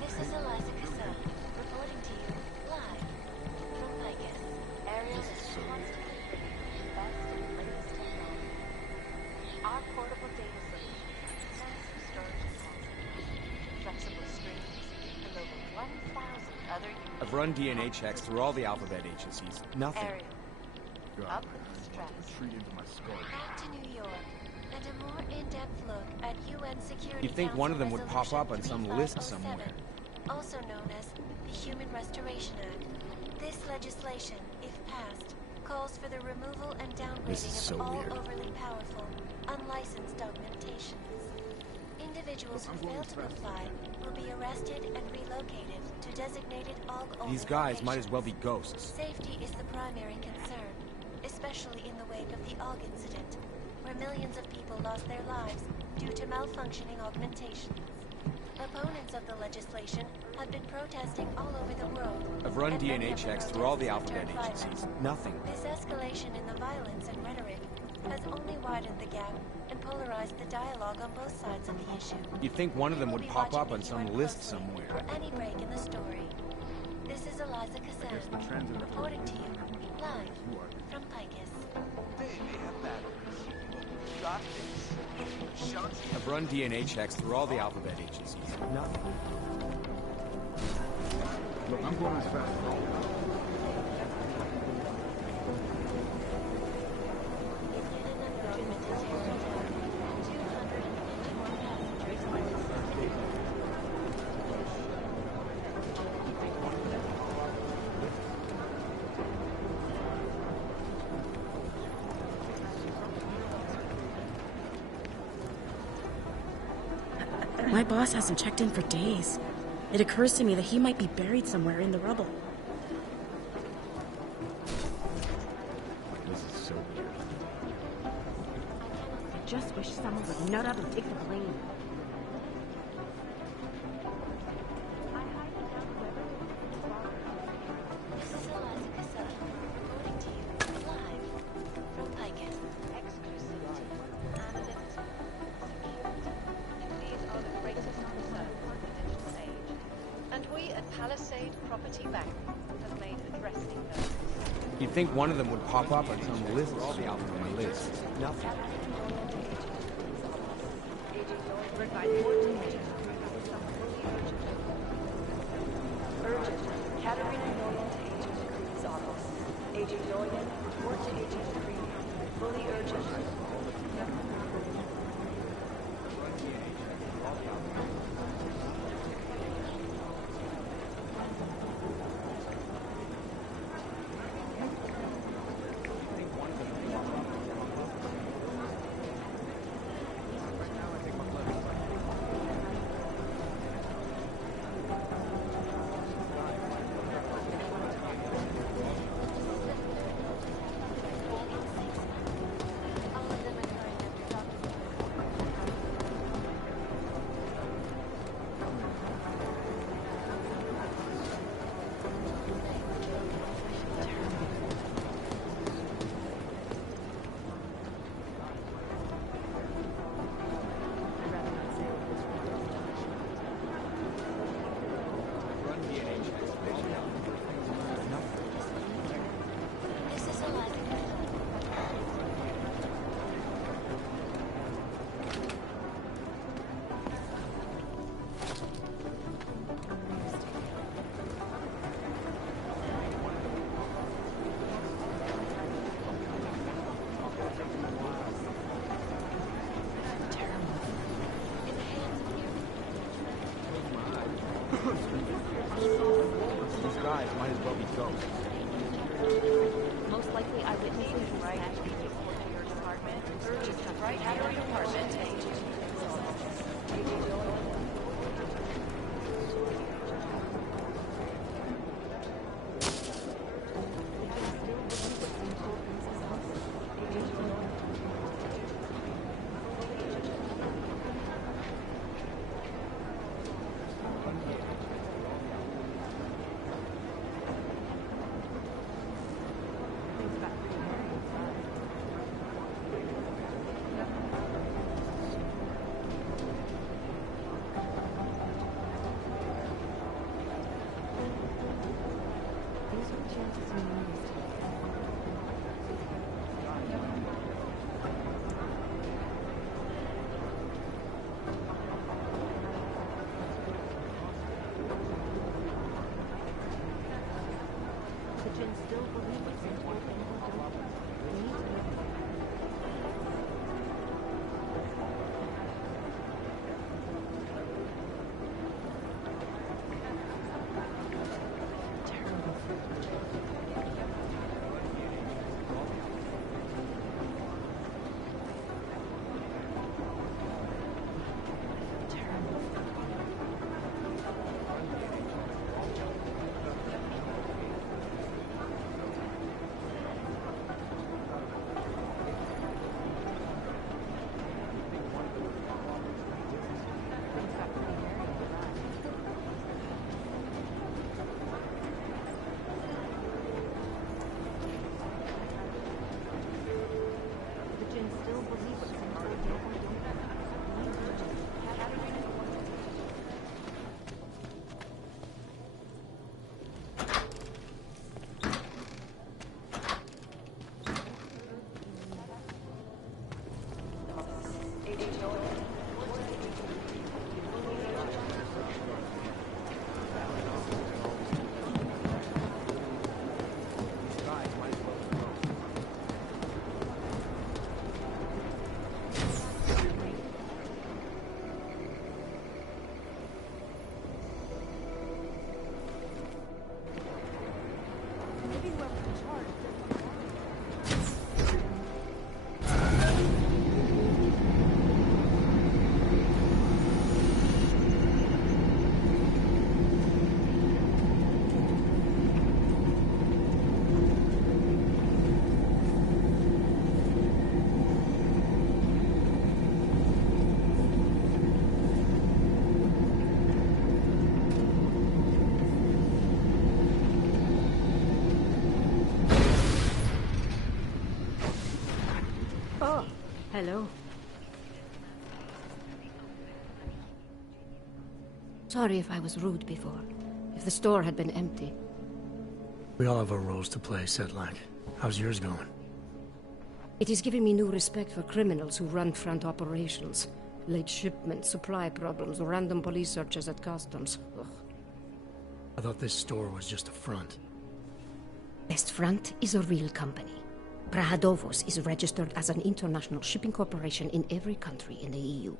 This is Eliza Cassell, reporting to you live from Vegas. Ariel is constantly bringing the best and latest technology. Our portable data solution, massive storage capacity, flexible streams, and over 1,000 other units. I've run DNA checks through all the alphabet agencies. Nothing. Ariel, God, up the stratosphere. Tree into my skull. Back to New York, and a more in-depth look at UN Security You'd think one of them would pop up on some list somewhere. Also known as the Human Restoration Act. This legislation, if passed, calls for the removal and downgrading of all overly powerful, unlicensed augmentations. Individuals who fail to comply will be arrested and relocated to designated AUG-only These guys locations. might as well be ghosts. Safety is the primary concern, especially in the wake of the AUG incident, where millions of people lost their lives due to malfunctioning augmentations. Opponents of the legislation have been protesting all over the world. I've run and many DNA of the checks through all the protests alphabet turned agencies. violent. Nothing. This escalation in the violence and rhetoric has only widened the gap and polarized the dialogue on both sides of the issue. You'd think one of them would We'll be pop up watching on the some UN list closely somewhere. for any break in the story. This is Eliza Cassell, reporting to you live from Picus. They may have batteries, but we've got this. Shots. I've run DNA checks through all the alphabet agencies. Nothing. Look, I'm going as fast as I can. My boss hasn't checked in for days. It occurs to me that he might be buried somewhere in the rubble. This is so weird. I just wish someone would nut up and take the blame. This is Eliza Cassell, reporting to you live from Picus. Exclusivity, anonymity, security. These are the greatest concerns of the digital age. And we at Palisade Property Bank have made addressing those. You'd think one of them would pop up on some list through all the alphabet lists. Nothing. Urgent. Katerina Noyan to Agent Creed's office. Agent Noyan, report to Agent Creed. Fully urgent. These guys might as well be ghosts. Most likely eyewitnesses right at your department. Just right at your department. Hello. Sorry if I was rude before. If the store had been empty. We all have our roles to play, Sedlak. How's yours going? It is giving me new respect for criminals who run front operations. Late shipments, supply problems, random police searches at customs. Ugh. I thought this store was just a front. Best Front is a real company. Prahadovos is registered as an international shipping corporation in every country in the EU.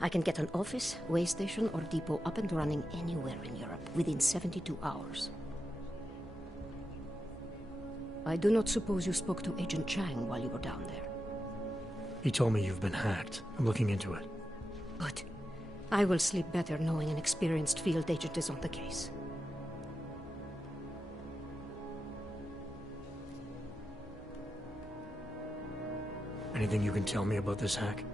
I can get an office, way station, or depot up and running anywhere in Europe within 72 hours. I do not suppose you spoke to Agent Chang while you were down there. He told me you've been hacked. I'm looking into it. Good. I will sleep better knowing an experienced field agent is on the case. Anything you can tell me about this hack?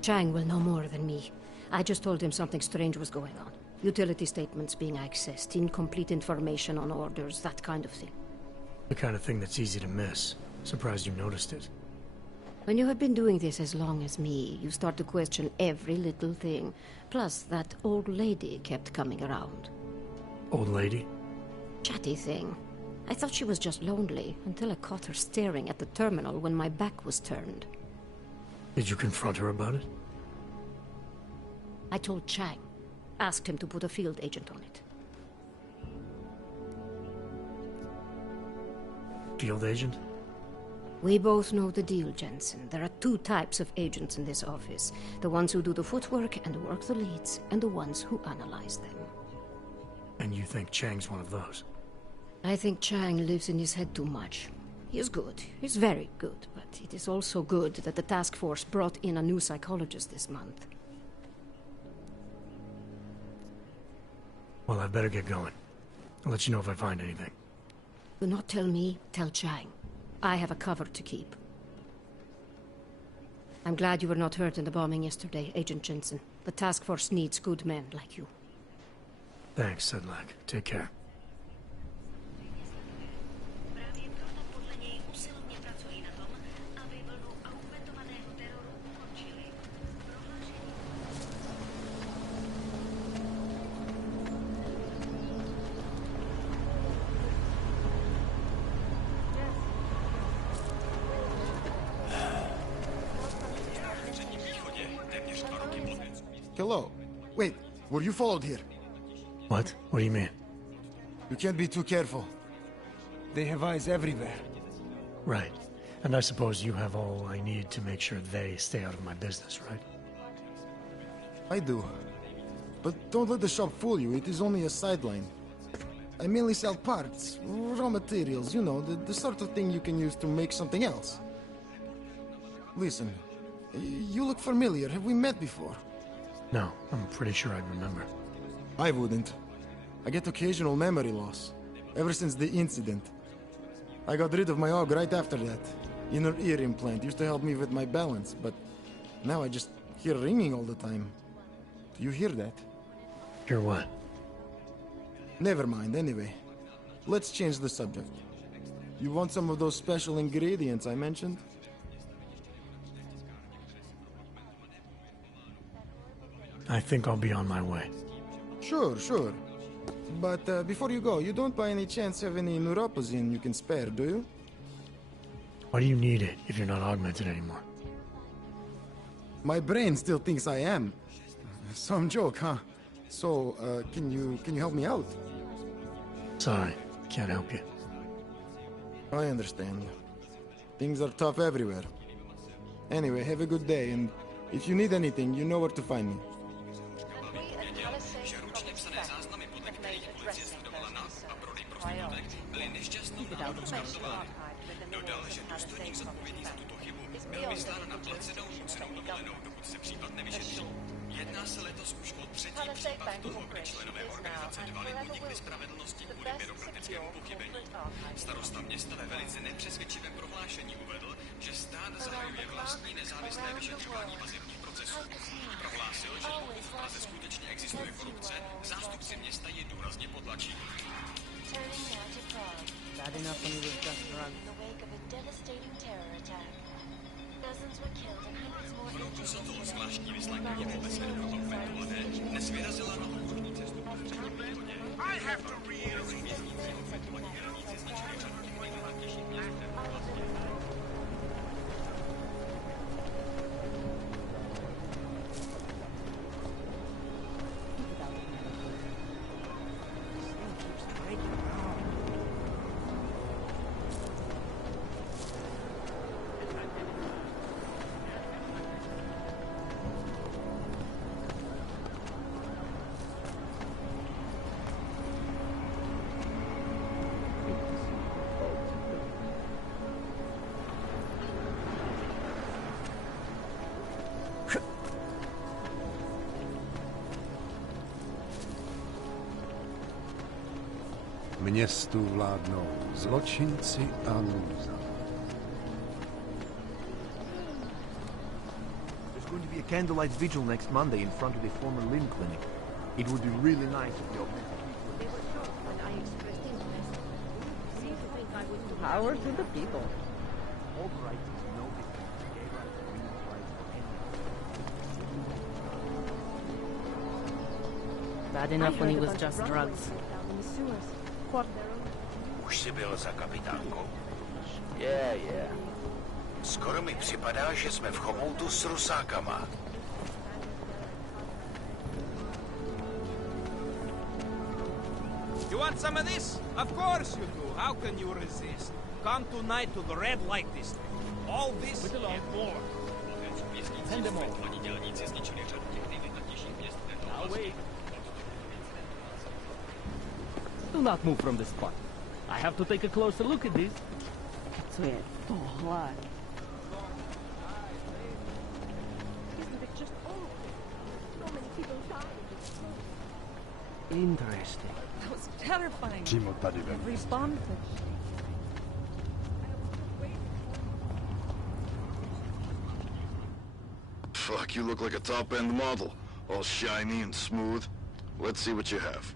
Chang will know more than me. I just told him something strange was going on. Utility statements being accessed, incomplete information on orders, that kind of thing. The kind of thing that's easy to miss. Surprised you noticed it. When you have been doing this as long as me, you start to question every little thing. Plus, that old lady kept coming around. Old lady? Chatty thing. I thought she was just lonely, until I caught her staring at the terminal when my back was turned. Did you confront her about it? I told Chang. Asked him to put a field agent on it. Field agent? We both know the deal, Jensen. There are two types of agents in this office. The ones who do the footwork and work the leads, and the ones who analyze them. And you think Chang's one of those? I think Chang lives in his head too much. He is good. He's very good, but it is also good that the task force brought in a new psychologist this month. Well, I'd better get going. I'll let you know if I find anything. Do not tell me, tell Chang. I have a cover to keep. I'm glad you were not hurt in the bombing yesterday, Agent Jensen. The task force needs good men like you. Thanks, Sedlak. Take care. Hello. Wait, were you followed here? What? What do you mean? You can't be too careful. They have eyes everywhere. Right. And I suppose you have all I need to make sure they stay out of my business, right? I do. But don't let the shop fool you, it is only a sideline. I mainly sell parts, raw materials, you know, the sort of thing you can use to make something else. Listen, you look familiar. Have we met before? No, I'm pretty sure I'd remember. I wouldn't. I get occasional memory loss. Ever since the incident. I got rid of my AUG right after that. Inner ear implant used to help me with my balance, but now I just hear ringing all the time. Do you hear that? Hear what? Never mind, anyway. Let's change the subject. You want some of those special ingredients I mentioned? I think I'll be on my way. Sure, sure. But before you go, you don't by any chance have any neuropozyne you can spare, do you? Why do you need it if you're not augmented anymore? My brain still thinks I am. Some joke, huh? So, can you help me out? Sorry, can't help you. I understand. Things are tough everywhere. Anyway, have a good day, and if you need anything, you know where to find me. Dodal, že důstojník zodpovědný za tuto chybu byl vyslán na placenou nucenou dovolenou, dokud se případ nevyšetří. Jedná se letos už o třetí případ toho, kdy členové organizace dvali podnikli spravedlnosti kvůli byrokratickému pochybení. Starosta města ve velice nepřesvědčivém prohlášení uvedl, že stát zahajuje vlastní nezávislé vyšetřování vazebních procesů. Prohlásil, že pokud v Praze skutečně existuje korupce, zástupci města ji důrazně potlačí. Bad enough when he was just drunk. In the wake of a devastating terror attack. Dozens were killed and hundreds more injured. Soto, zvláštní vyslankyně ve své dokumentované, dnes vyrazila na obchodní cestu po střední východě. I have to reiterate. Značili řadu těch nejvládnějších měst v oblasti. Městu vládnou zločinci a lůza. There's going to be a candlelight vigil next Monday in front of the former Lynn clinic. It would be really nice if you They were shocked when I expressed interest. They seemed to think I would do Power to the people. All right, no different. Gay rights, women's rights, anything. Bad enough when he was just drugs. Už jsi byl za kapitánkou? Yeah. Skoro mi připadá, že jsme v chomoutu s Rusákama. You want some of this? Of course you do. How can you resist? Come tonight to the red light district. All this and more. Send them all. Now wait. Do not move from the spot. I have to take a closer look at this. Isn't it just awful? So many people died. Interesting. That was terrifying. Every bomb. Fuck, you look like a top-end model. All shiny and smooth. Let's see what you have.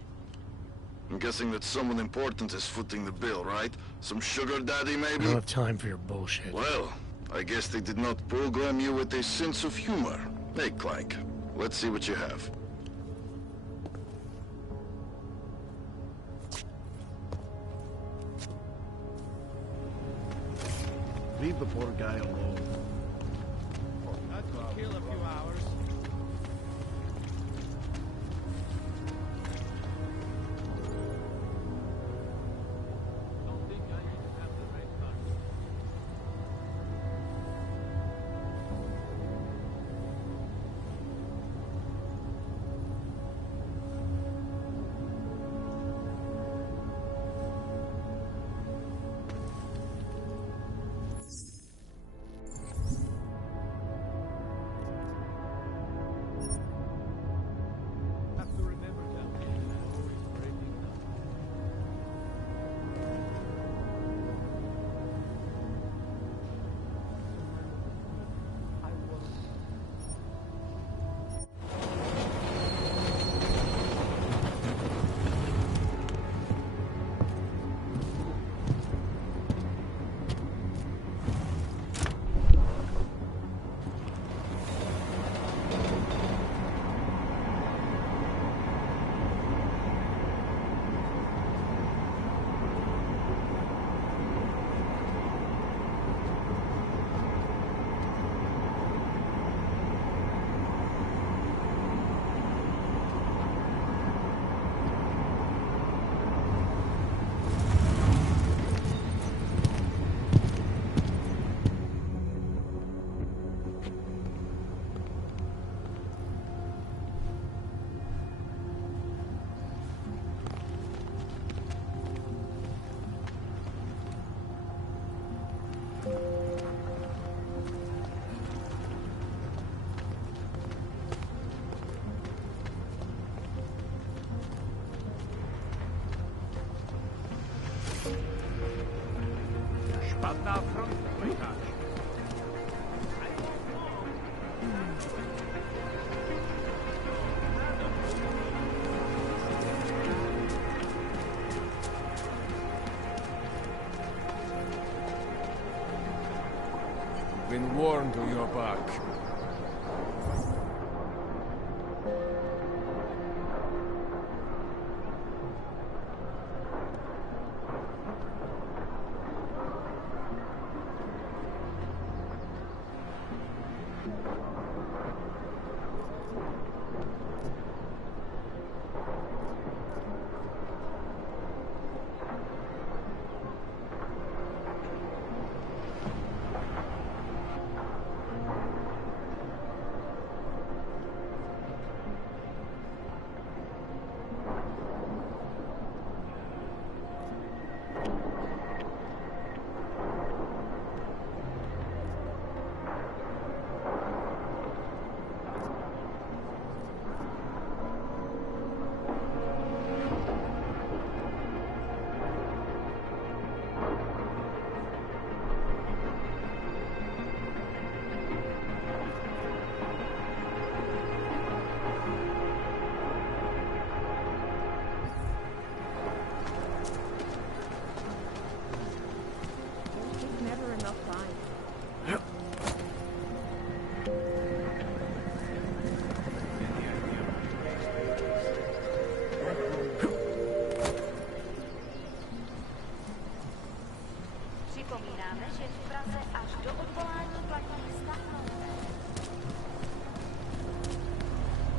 I'm guessing that someone important is footing the bill, right? Some sugar daddy, maybe? I don't have time for your bullshit. Well, I guess they did not program you with a sense of humor. Hey, Clank, let's see what you have. Leave the poor guy alone. That could kill a few hours. Szpadna front płytacz. Been warned to your back.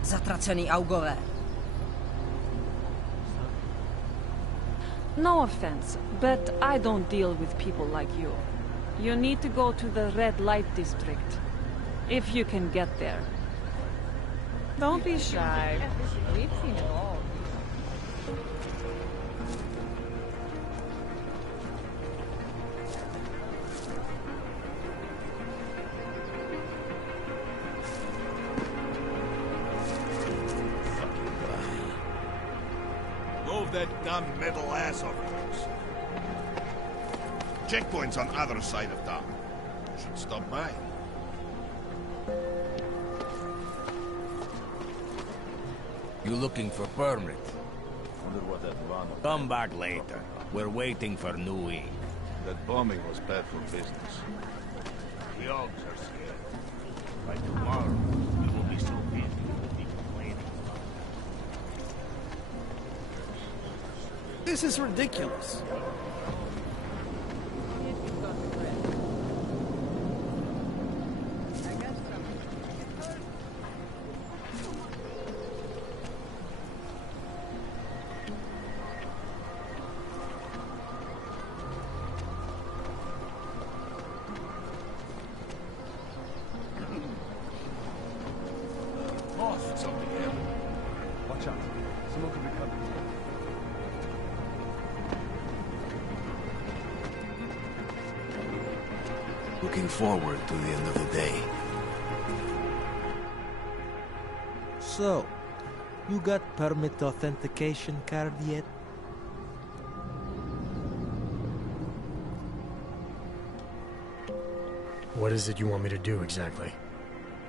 Zatracený augové. No offense, but I don't deal with people like you. You need to go to the red light district. If you can get there. Don't be shy. We've seen it all. said dumb middle ass overlords. Checkpoint's on other side of town. Should stop by. You looking for permit? Come back later. We're waiting for new ink. That bombing was bad for business. The Ogs are scared. By tomorrow, we will be so busy we'll be complaining about it. This is ridiculous. Looking forward to the end of the day. So, you got permit authentication card yet? What is it you want me to do exactly?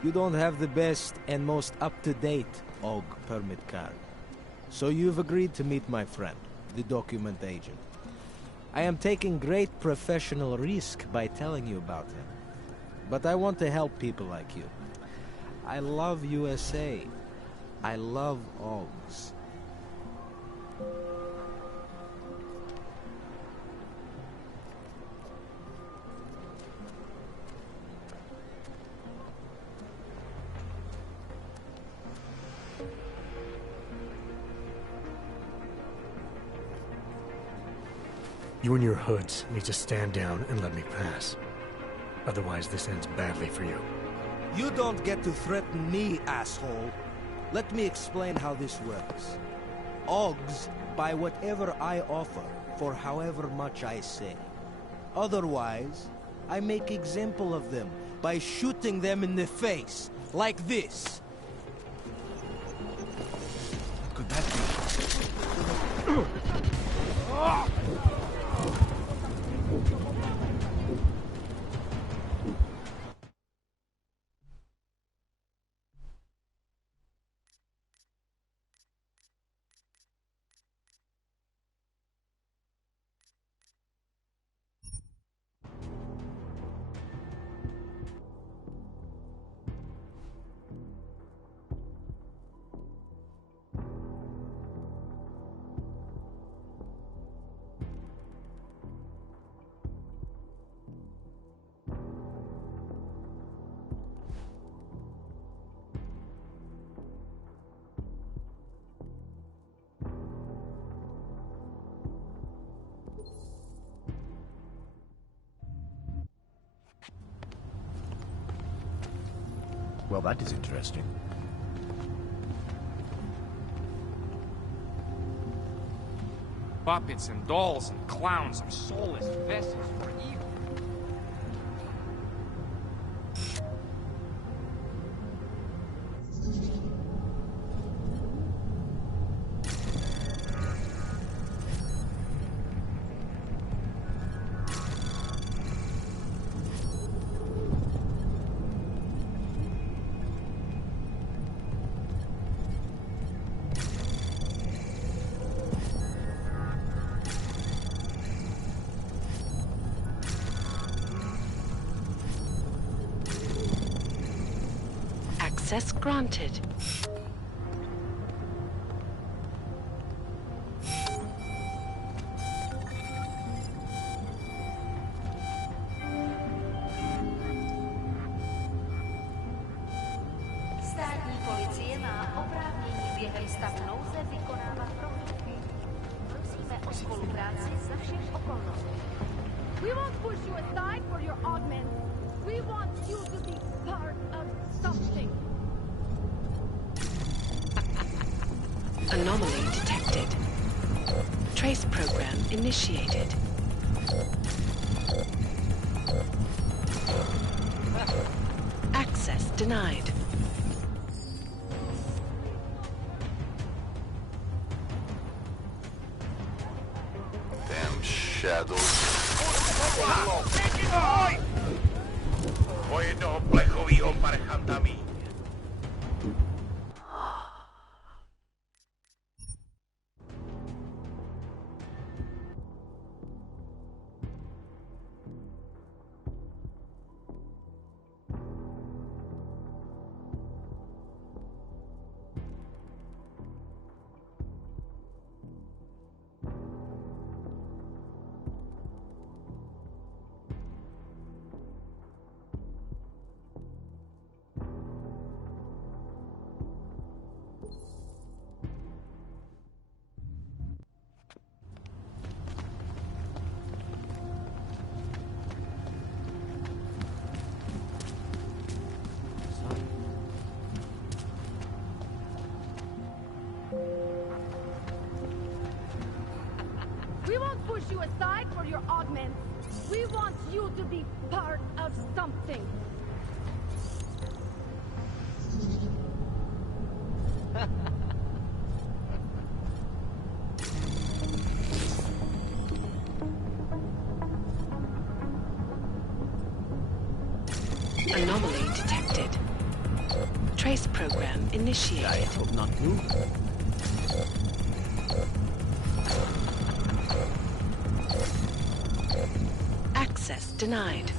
You don't have the best and most up-to-date OG permit card. So you've agreed to meet my friend, the document agent. I am taking great professional risk by telling you about him. But I want to help people like you. I love USA. I love OGs. You and your hoods need to stand down and let me pass. Otherwise, this ends badly for you. You don't get to threaten me, asshole. Let me explain how this works. OGs buy whatever I offer for however much I say. Otherwise, I make example of them by shooting them in the face, like this. Could that be? Well, that is interesting. Puppets and dolls and clowns are soulless vessels for evil. Access granted. Státní policie má oprávnění během stavu nouze vykonávat prohlídky. Prosíme o spolupráci za všech okolností. We won't push you aside for your augments. We want you to be part of something. Anomaly detected. Trace program initiated. Access denied. shadows. Po jednoho plechovýho parchanta míň. We won't push you aside for your augments. We want you to be part of something. Anomaly detected. Trace program initiated. I hope not you. Access denied.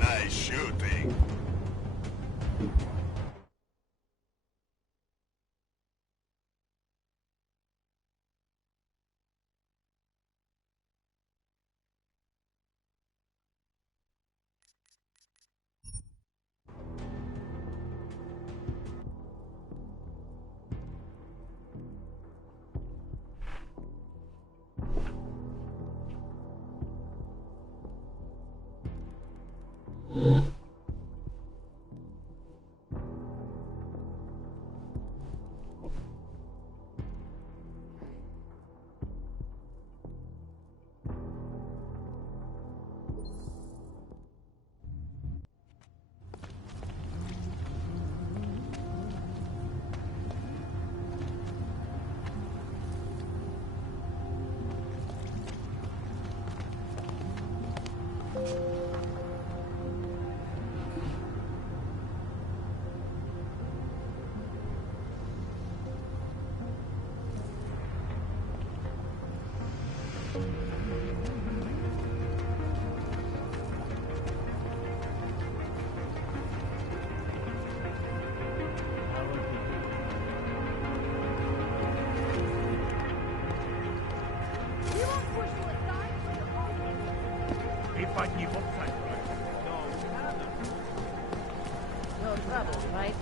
Nice shooting. Wypadnij w obcaj. No trouble, right?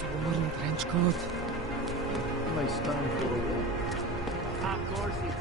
Someone trench coat. Nice time for a walk. Of course it is.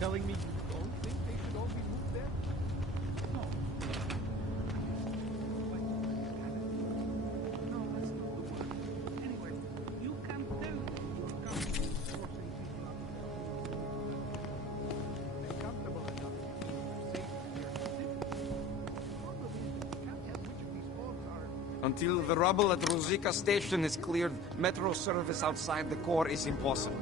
Telling me you don't think they should all be moved there? No. No, that's not the word. Anyway, you can tell them you're comfortable forcing people out. They're comfortable enough to keep safe here in the city. The problem is that you can't tell which of these folks are... Until the rubble at Ruzicka station is cleared, metro service outside the core is impossible.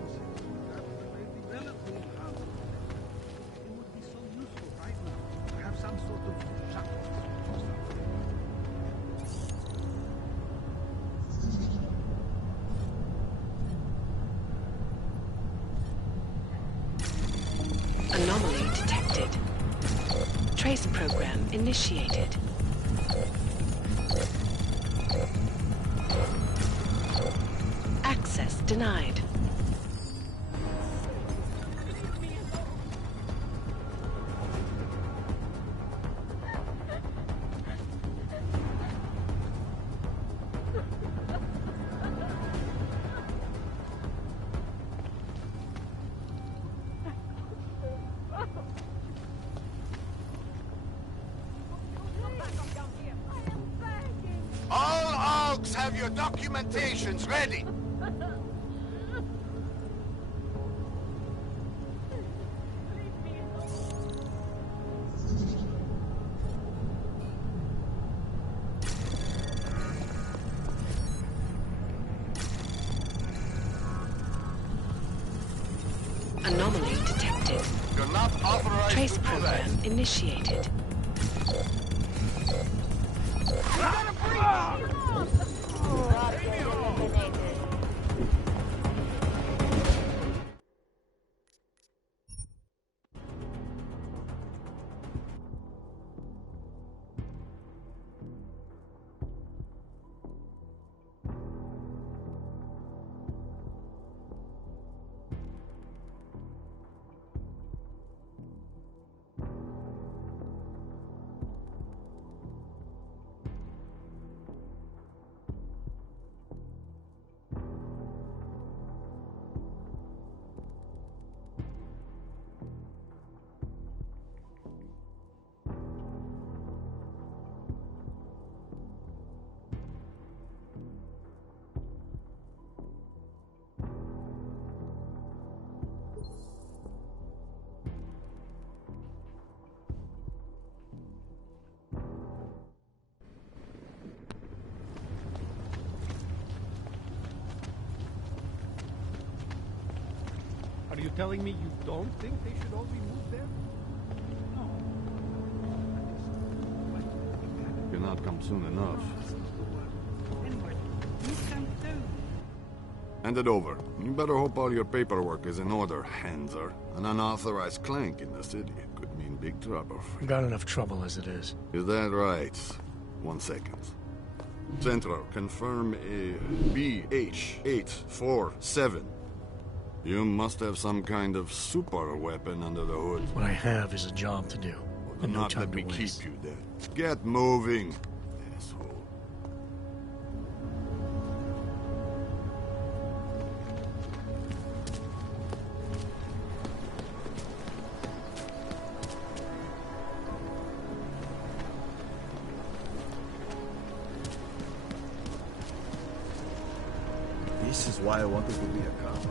Anomaly detected. Trace program initiated. Access denied. All Augs have your documentations ready. Anomaly detected. You're not authorized Trace to do program that. initiated. Are you telling me you don't think they should all be moved there? No. Cannot come soon enough. Anyway, you can tell me. Hand it over. You better hope all your paperwork is in order, Hanser. An unauthorized clank in the city could mean big trouble. Got enough trouble as it is. Is that right? 1 second. Central, confirm a BH-847. You must have some kind of super weapon under the hood. What I have is a job to do. Well, And no Not time let to me waste. keep you there. Get moving, asshole. This is why I wanted to be a cop.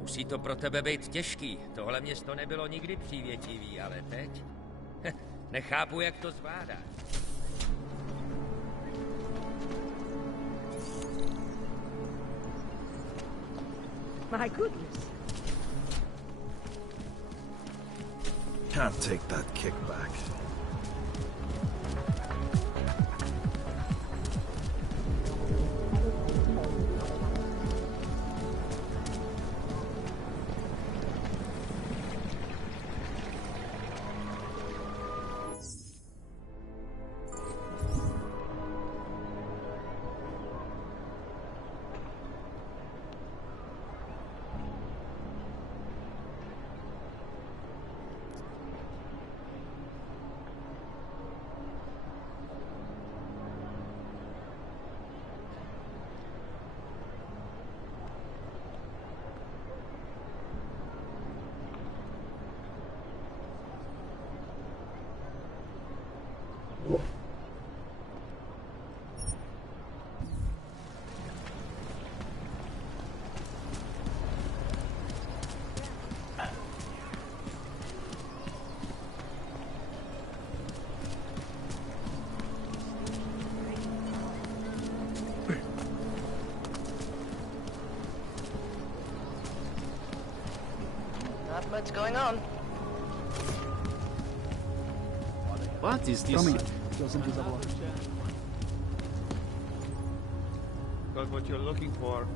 Musí to pro tebe být těžký. Tohle město nebylo nikdy přívětivý, ale teď? Nechápu, jak to zvládáš. My goodness. Can't take that kickback. Not much going on. What is this? Got what you're looking for.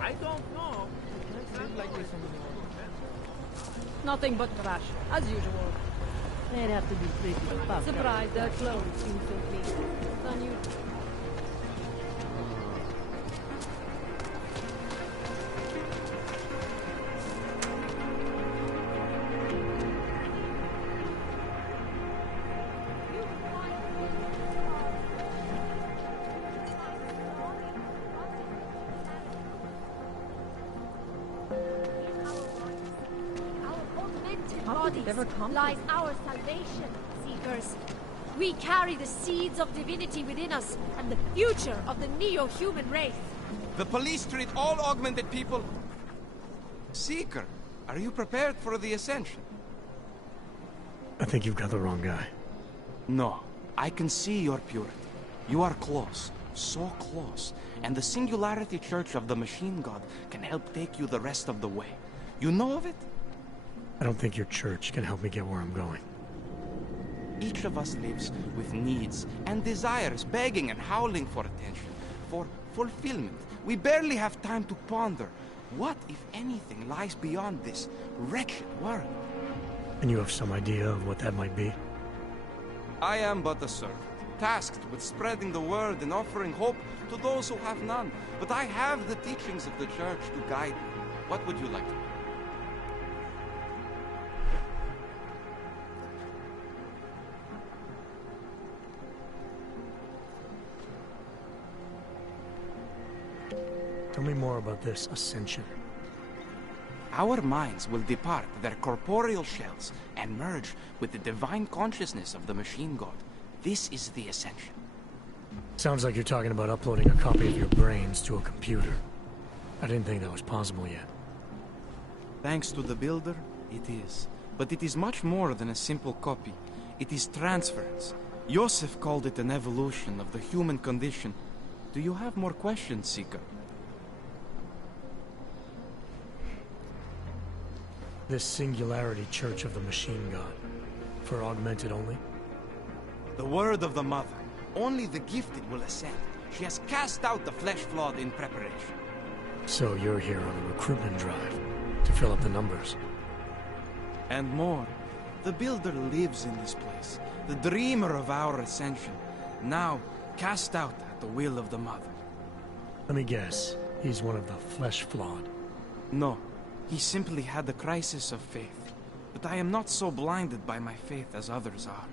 I don't know. Nothing but trash, as usual. They'd have to be pretty tough. Surprised their clothes seem so clean. It's unusual. Lies our salvation, Seekers. We carry the seeds of divinity within us and the future of the neo-human race. The police treat all augmented people... Seeker, are you prepared for the ascension? I think you've got the wrong guy. No, I can see your purity. You are close, so close, and the Singularity Church of the Machine God can help take you the rest of the way. You know of it? I don't think your church can help me get where I'm going. Each of us lives with needs and desires, begging and howling for attention, for fulfillment. We barely have time to ponder what, if anything, lies beyond this wretched world. And you have some idea of what that might be? I am but a servant, tasked with spreading the word and offering hope to those who have none. But I have the teachings of the church to guide me. What would you like to do? Tell me more about this ascension. Our minds will depart their corporeal shells and merge with the divine consciousness of the machine god. This is the ascension. Sounds like you're talking about uploading a copy of your brains to a computer. I didn't think that was possible yet. Thanks to the builder, it is. But it is much more than a simple copy. It is transference. Joseph called it an evolution of the human condition. Do you have more questions, Seeker? This Singularity Church of the Machine God. For augmented only? The word of the Mother. Only the gifted will ascend. She has cast out the flesh-flawed in preparation. So you're here on a recruitment drive, to fill up the numbers. And more. The Builder lives in this place, the dreamer of our ascension, now cast out at the will of the Mother. Let me guess, he's one of the flesh-flawed. No, he simply had a crisis of faith. But I am not so blinded by my faith as others are.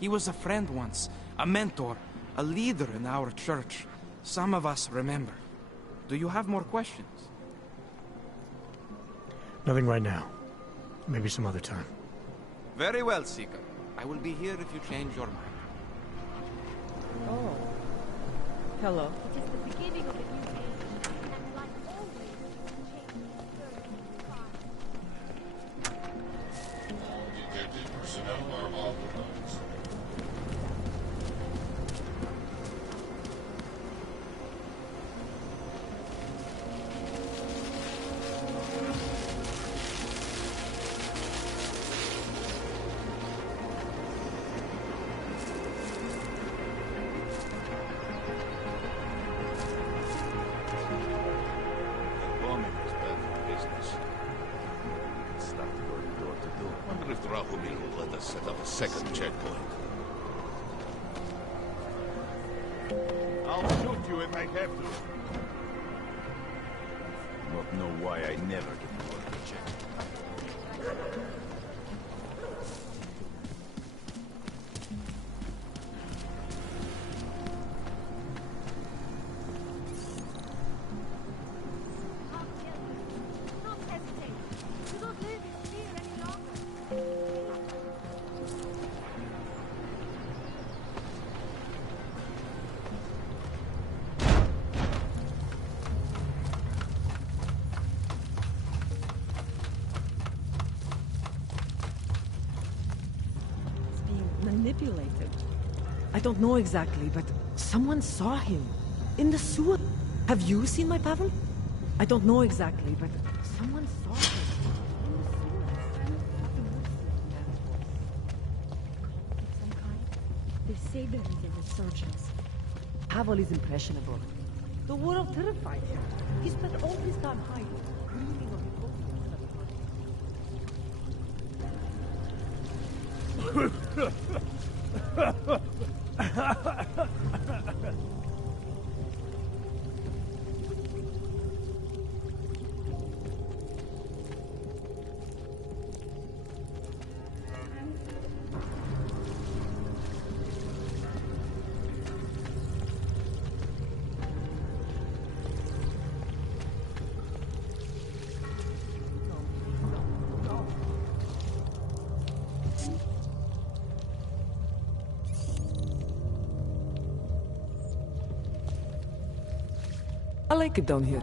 He was a friend once, a mentor, a leader in our church. Some of us remember. Do you have more questions? Nothing right now. Maybe some other time. Very well, Seeker. I will be here if you change your mind. Oh. Hello. It is the beginning of a new age, and like always, Detected personnel are authorized. Bombing is bad for business. Stuff to go door to door. Wonder if Drahomir will let us set up a second checkpoint. I'll shoot you if I have to. Not know why I never get more of a check. Don't hesitate. You don't live in fear any longer. He's being manipulated. I don't know exactly, but someone saw him in the sewer. Have you seen my Pavel? I don't know exactly, but someone saw him in the sewers. Some kind? They say there is a resurgence. Pavel is impressionable. The world terrified him. He spent all his time hiding, dreaming of I like it down here.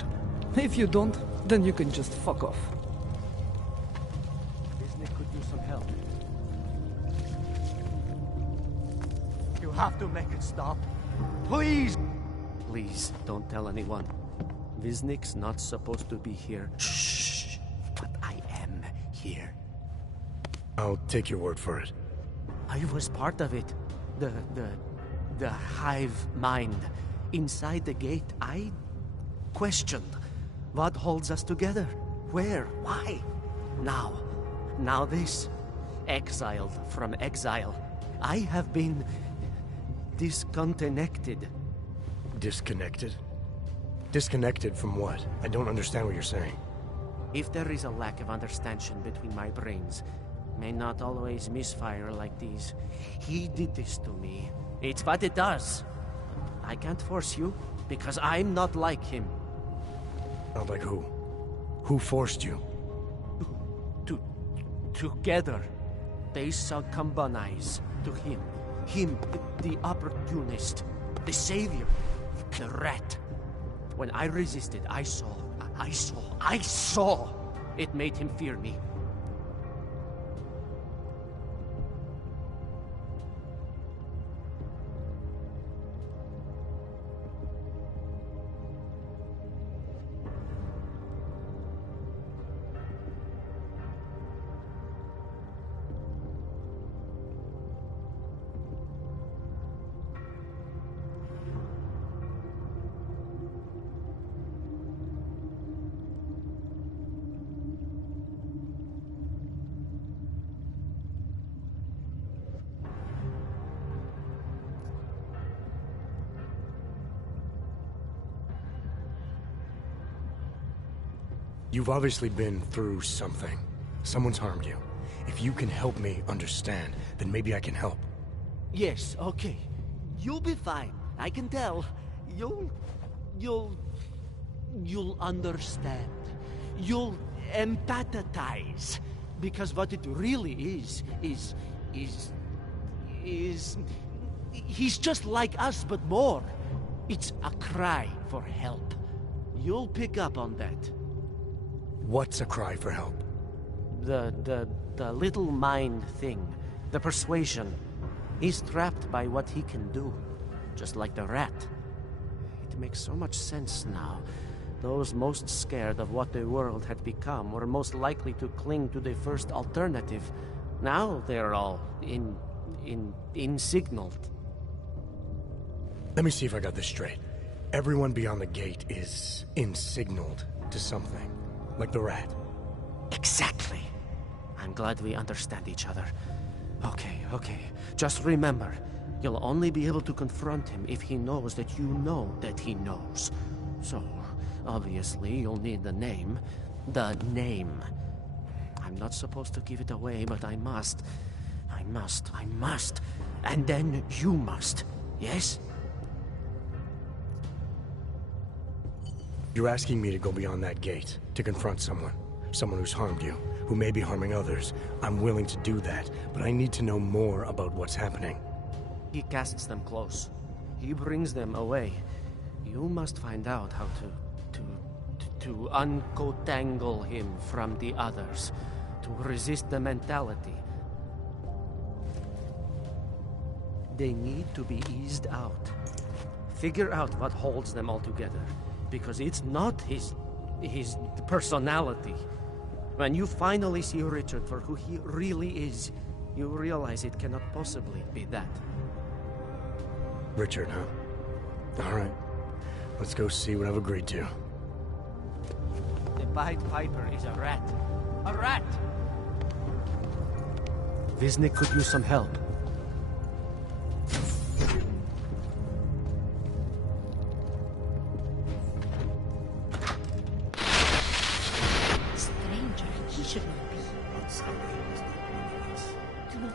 If you don't, then you can just fuck off. Disney could use some help. You have to make it stop. Please! Please, don't tell anyone. Viznik's not supposed to be here. Shh! But I am here. I'll take your word for it. I was part of it. The hive mind. Inside the gate, I questioned what holds us together. Where? Why? Now this. Exiled from exile. I have been disconnected. Disconnected? Disconnected from what? I don't understand what you're saying. If there is a lack of understanding between my brains, may not always misfire like these. He did this to me. It's what it does. I can't force you, because I'm not like him. Not like who? Who forced you? Together, they succumbanize to him. Him, the opportunist, the savior, the rat. When I resisted, I saw. It made him fear me. You've obviously been through something. Someone's harmed you. If you can help me understand, then maybe I can help. Yes, okay. You'll be fine. I can tell. You'll understand. You'll empathize. Because what it really is... He's just like us, but more. It's a cry for help. You'll pick up on that. What's a cry for help? The little mind thing. The persuasion. He's trapped by what he can do. Just like the rat. It makes so much sense now. Those most scared of what the world had become were most likely to cling to the first alternative. Now they're all insignaled. Let me see if I got this straight. Everyone beyond the gate is insignaled to something. Like the rat. Exactly. I'm glad we understand each other. Okay. Just remember, you'll only be able to confront him if he knows that you know that he knows. So, obviously, you'll need the name. The name. I'm not supposed to give it away, but I must. And then you must. Yes? You're asking me to go beyond that gate, to confront someone. Someone who's harmed you, who may be harming others. I'm willing to do that, but I need to know more about what's happening. He casts them close. He brings them away. You must find out how to uncotangle him from the others. To resist the mentality. They need to be eased out. Figure out what holds them all together. Because it's not his personality. When you finally see Richard for who he really is, you realize it cannot possibly be that. Richard, huh? All right. Let's go see what I've agreed to. The Pied Piper is a rat. A rat! Wisnik could use some help.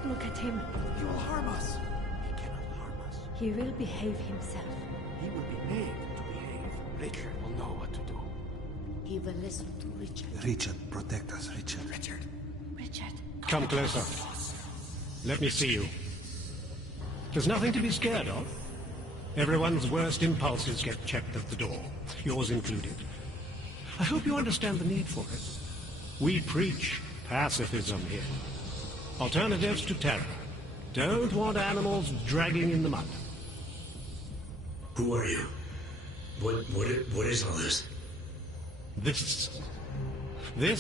Look at him. He will harm us. He cannot harm us. He will behave himself. He will be made to behave. Richard will know what to do. He will listen to Richard. Richard, protect us, Richard. Richard. Come closer. Let me see you. There's nothing to be scared of. Everyone's worst impulses get checked at the door, yours included. I hope you understand the need for it. We preach pacifism here. Alternatives to terror. Don't want animals dragging in the mud. Who are you? What is all this? This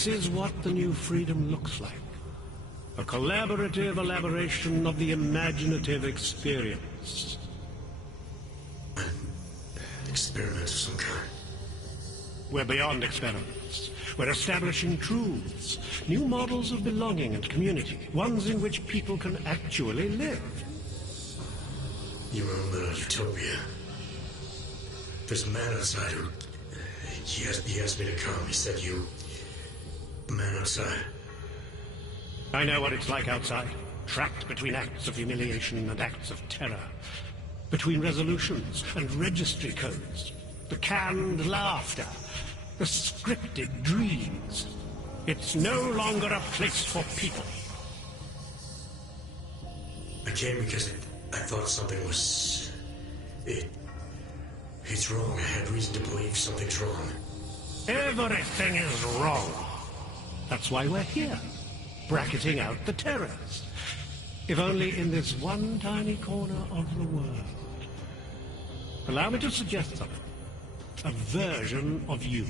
is what the new freedom looks like. A collaborative elaboration of the imaginative experience. An experiment of some kind. We're beyond experiments. We're establishing truths, new models of belonging and community, ones in which people can actually live. Your own little utopia. There's a man outside who... He asked me to come. He said you man outside. I know what it's like outside. Trapped between acts of humiliation and acts of terror. Between resolutions and registry codes. The canned laughter. The scripted dreams. It's no longer a place for people. I came because I thought something was... It's wrong. I had reason to believe something's wrong. Everything is wrong. That's why we're here. Bracketing out the terrors. If only in this one tiny corner of the world. Allow me to suggest something. A version of you.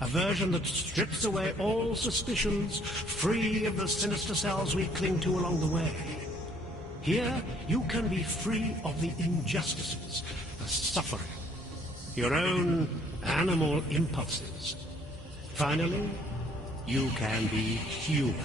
A version that strips away all suspicions, free of the sinister cells we cling to along the way. Here, you can be free of the injustices, the suffering, your own animal impulses. Finally, you can be human.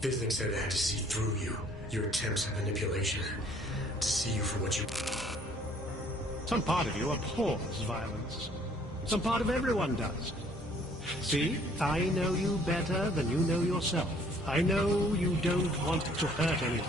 Visnick said I had to see through you, your attempts at manipulation, to see you for what you... Some part of you abhors violence. Some part of everyone does. See, I know you better than you know yourself. I know you don't want to hurt anyone.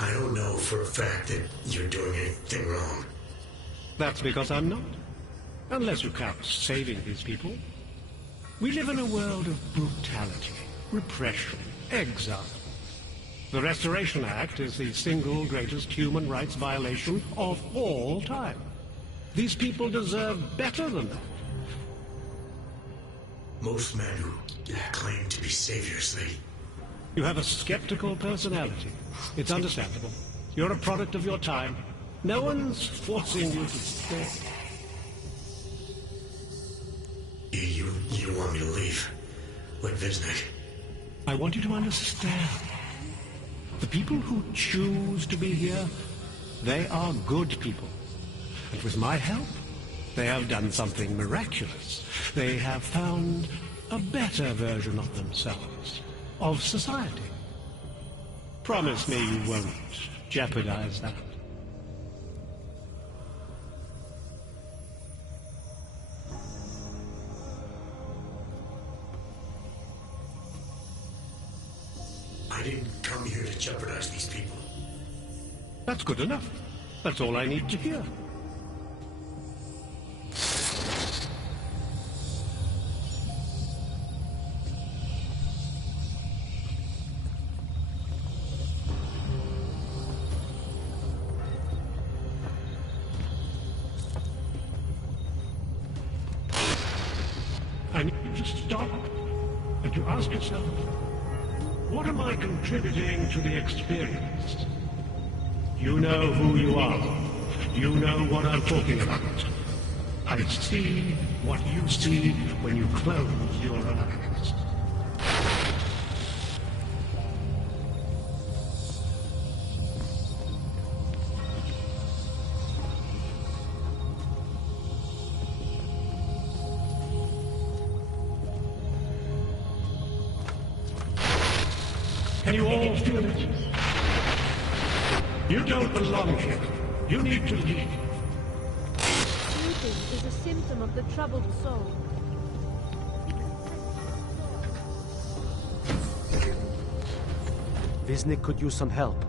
I don't know for a fact that you're doing anything wrong. That's because I'm not. Unless you count saving these people. We live in a world of brutality, repression, exile. The Restoration Act is the single greatest human rights violation of all time. These people deserve better than that. Most men who claim to be saviors, You have a skeptical personality. It's understandable. You're a product of your time. No one's forcing you to stay. You want me to leave? Like Visnick? I want you to understand. The people who choose to be here, they are good people. And with my help, they have done something miraculous. They have found a better version of themselves, of society. Promise me you won't jeopardize that. I didn't come here to jeopardize these people. That's good enough. That's all I need to hear. I need you to stop and to ask yourself, what am I contributing to the experience? You know who you are. You know what I'm talking about. I see what you see when you close your eyes. Can you all feel it? You don't belong here. You need to leave. Sleeping is a symptom of the troubled soul. Visnick could use some help.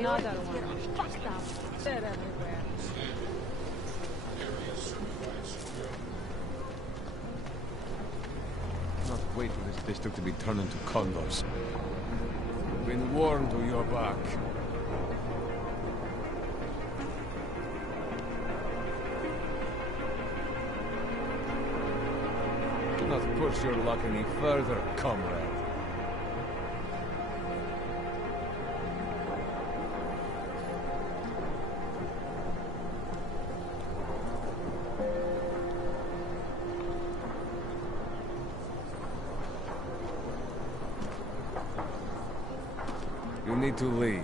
Another one. Fucked up. They're everywhere. Not wait for this district to be turned into condos. Been warned to your back. Do not push your luck any further, comrade. You need to leave,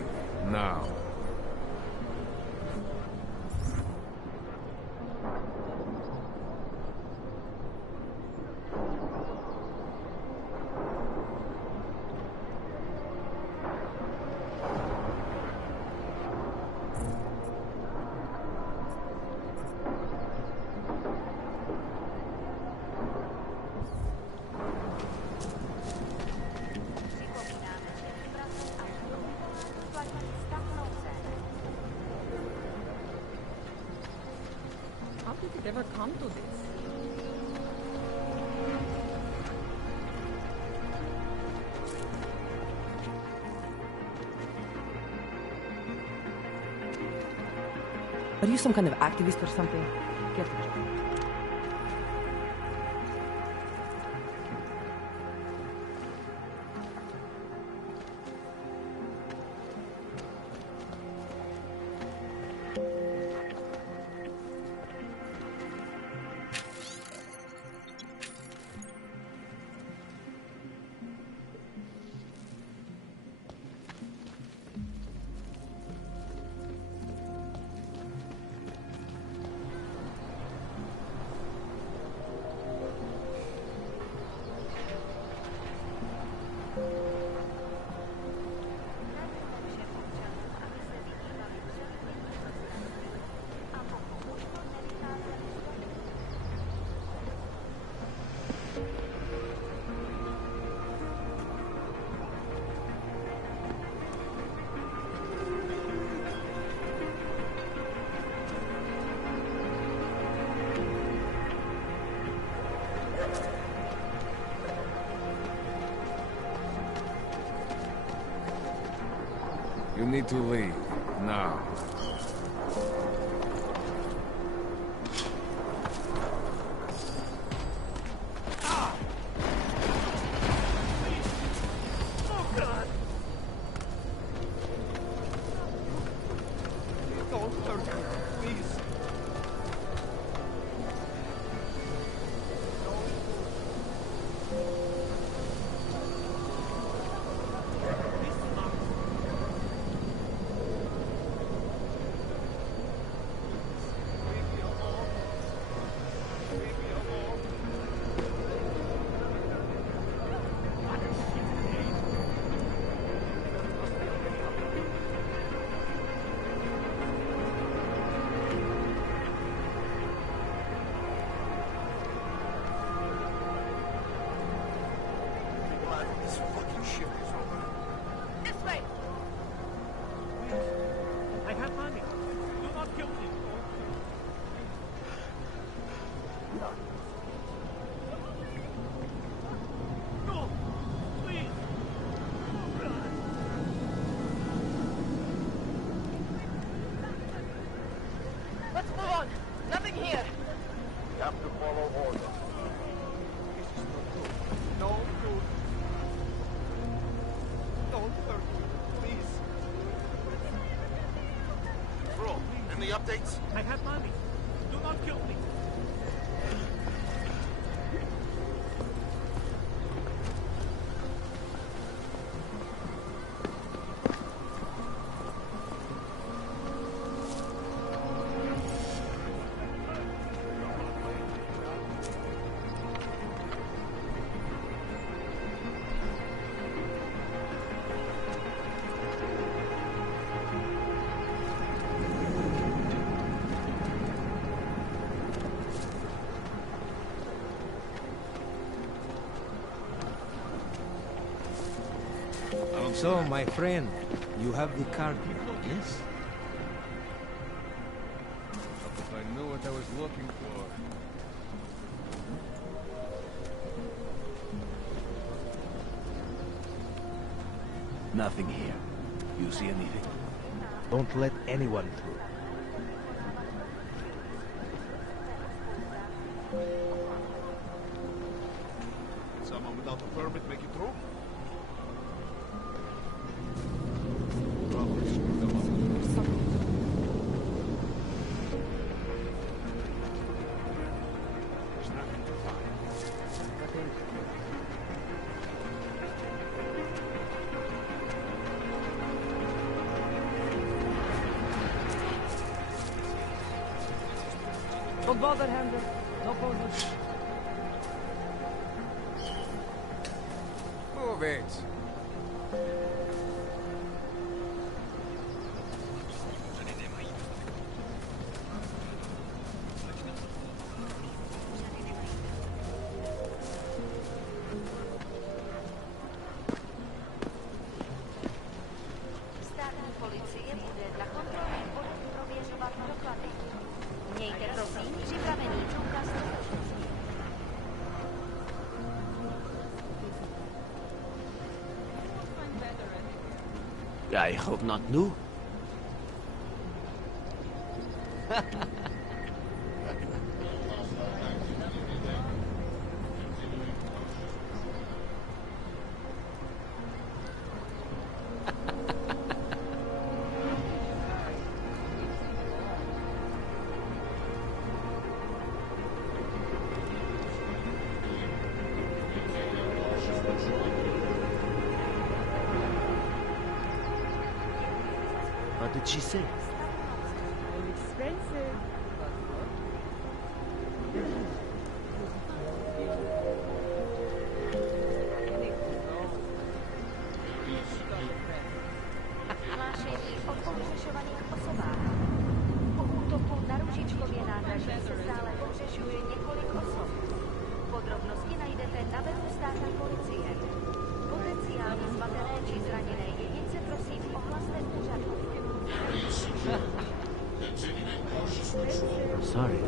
now. How did it ever come to this? Are you some kind of activist or something? Get a job. You need to leave, now. Let's move on. Nothing here. You have to follow order. No good. Don't hurt me, please. Bro, any updates? I have money. Do not kill me. So, my friend, you have the card. Yes? If I knew what I was looking for. Nothing here. You see anything? Don't let anyone through. Someone without a permit make it through? Don't bother, Handler. No poses. Move it. Státní policie bude dla kontrolních bodů prověřovat doklady. Mějte prosím připravený průkaz totožnosti. I hope not new. What did she say? Expensive. Hlášení o pohřešovaných osobách. Po útoku na Růžičkově nádraží se stále pohřešuje několik osob. Podrobnosti najdete na webu státní policie. Potenciálně zmatené či zraněné jedince prosím ohlaste úřadu. Sorry.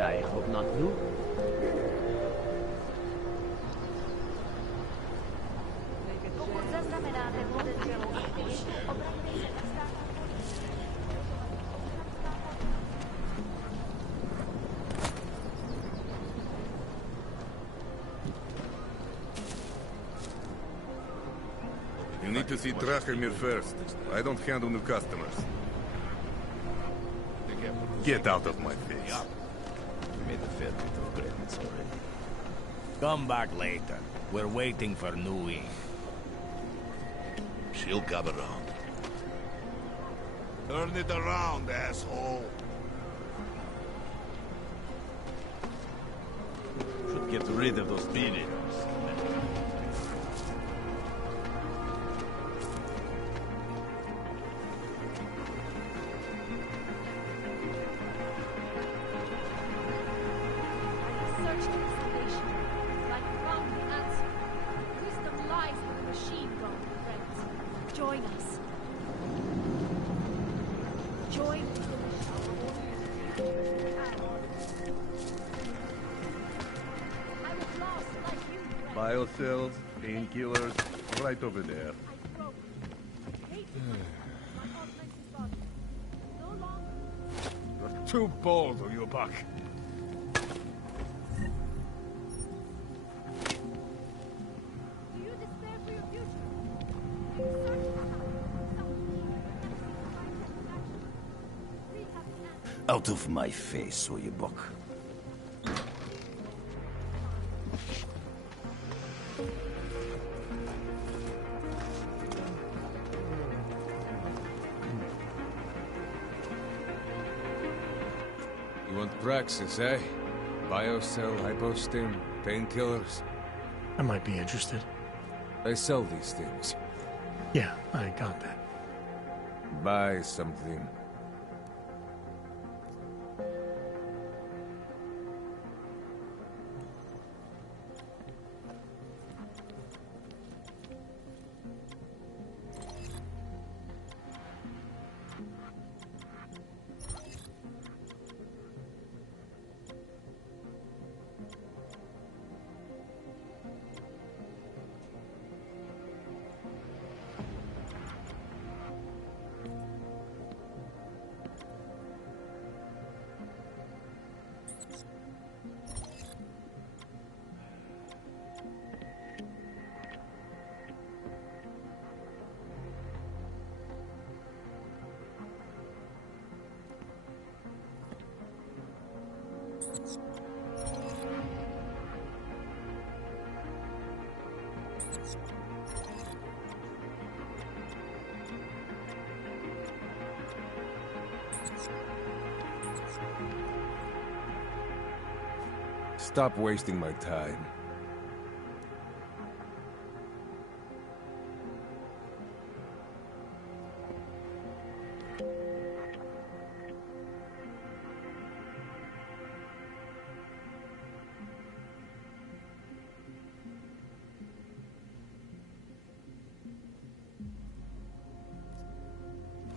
I hope not new. Pokud zaznamenáte podezřelou aktivitu, obraťte se na státní policii. You need to see Trachemir first. I don't handle new customers. Get out of my face. We made a fair bit of credits already. Come back later. We're waiting for New Eve. She'll come around. Turn it around, asshole. Should get rid of those teenagers. Search for salvation. Like found the answer. Wisdom lies in the machine, God, friends. Join us. Join the machine. I was lost like you. Biocells, painkillers, right over there. You're too bold, or you buck. Do you despair for your future? Search for Out of my face, Oyebok. want praxis, eh? Biocell, hypostim, painkillers. I might be interested. I sell these things. Yeah, I got that. Buy something. Stop wasting my time.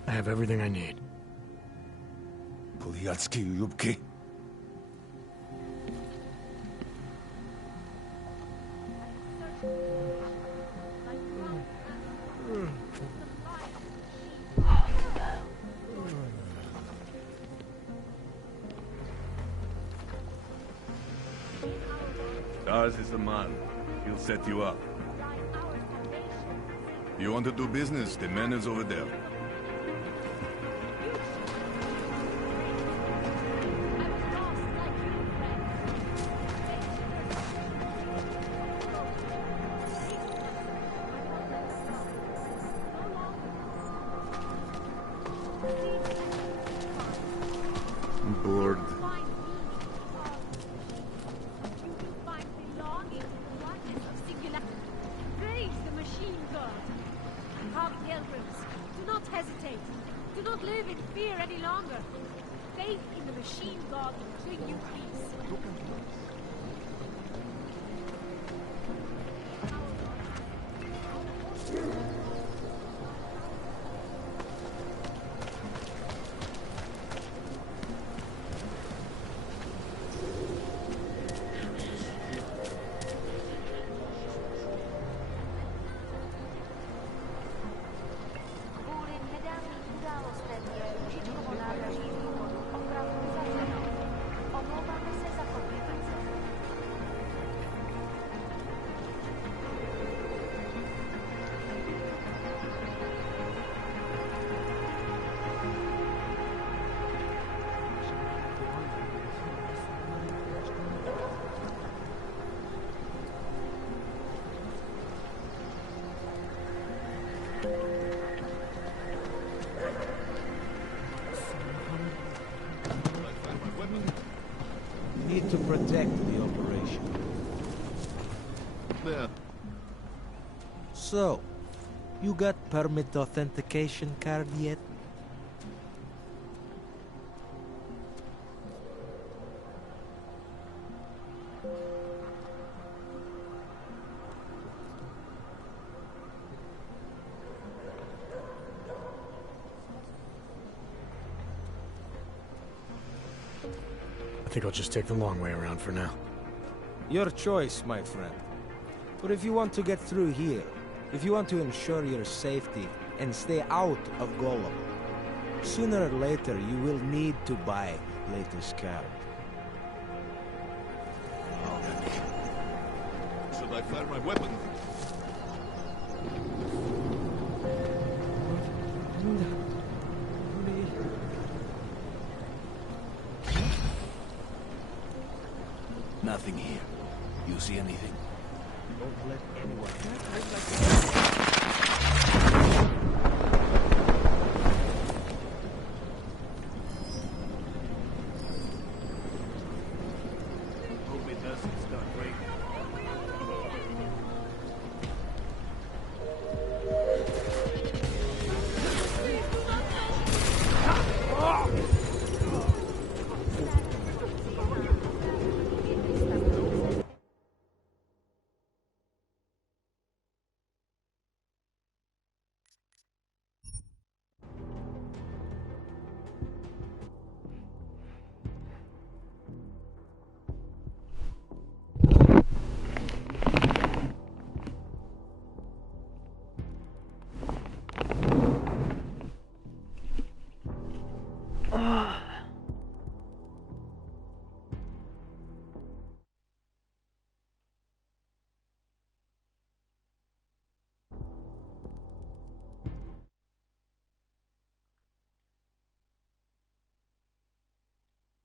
I have everything I need. Poliatsky Yubki. Ours is the man. He'll set you up. You want to do business? The man is over there. I'm bored. Praise the machine god. Come, pilgrims, do not hesitate. Do not live in fear any longer. Faith in the machine god will bring you peace. Kvůli nedávným událostem je Růžičkovo nádraží v důvodu opravdu zavřeno. Omlouváme se za komplikace. Need to protect the operation. There. So, you got permit authentication card yet? I think I'll just take the long way around for now. Your choice, my friend. But if you want to get through here, if you want to ensure your safety and stay out of Golem, sooner or later you will need to buy latest card. Should I fire my weapon? Nothing here. You see anything? Don't let anyone...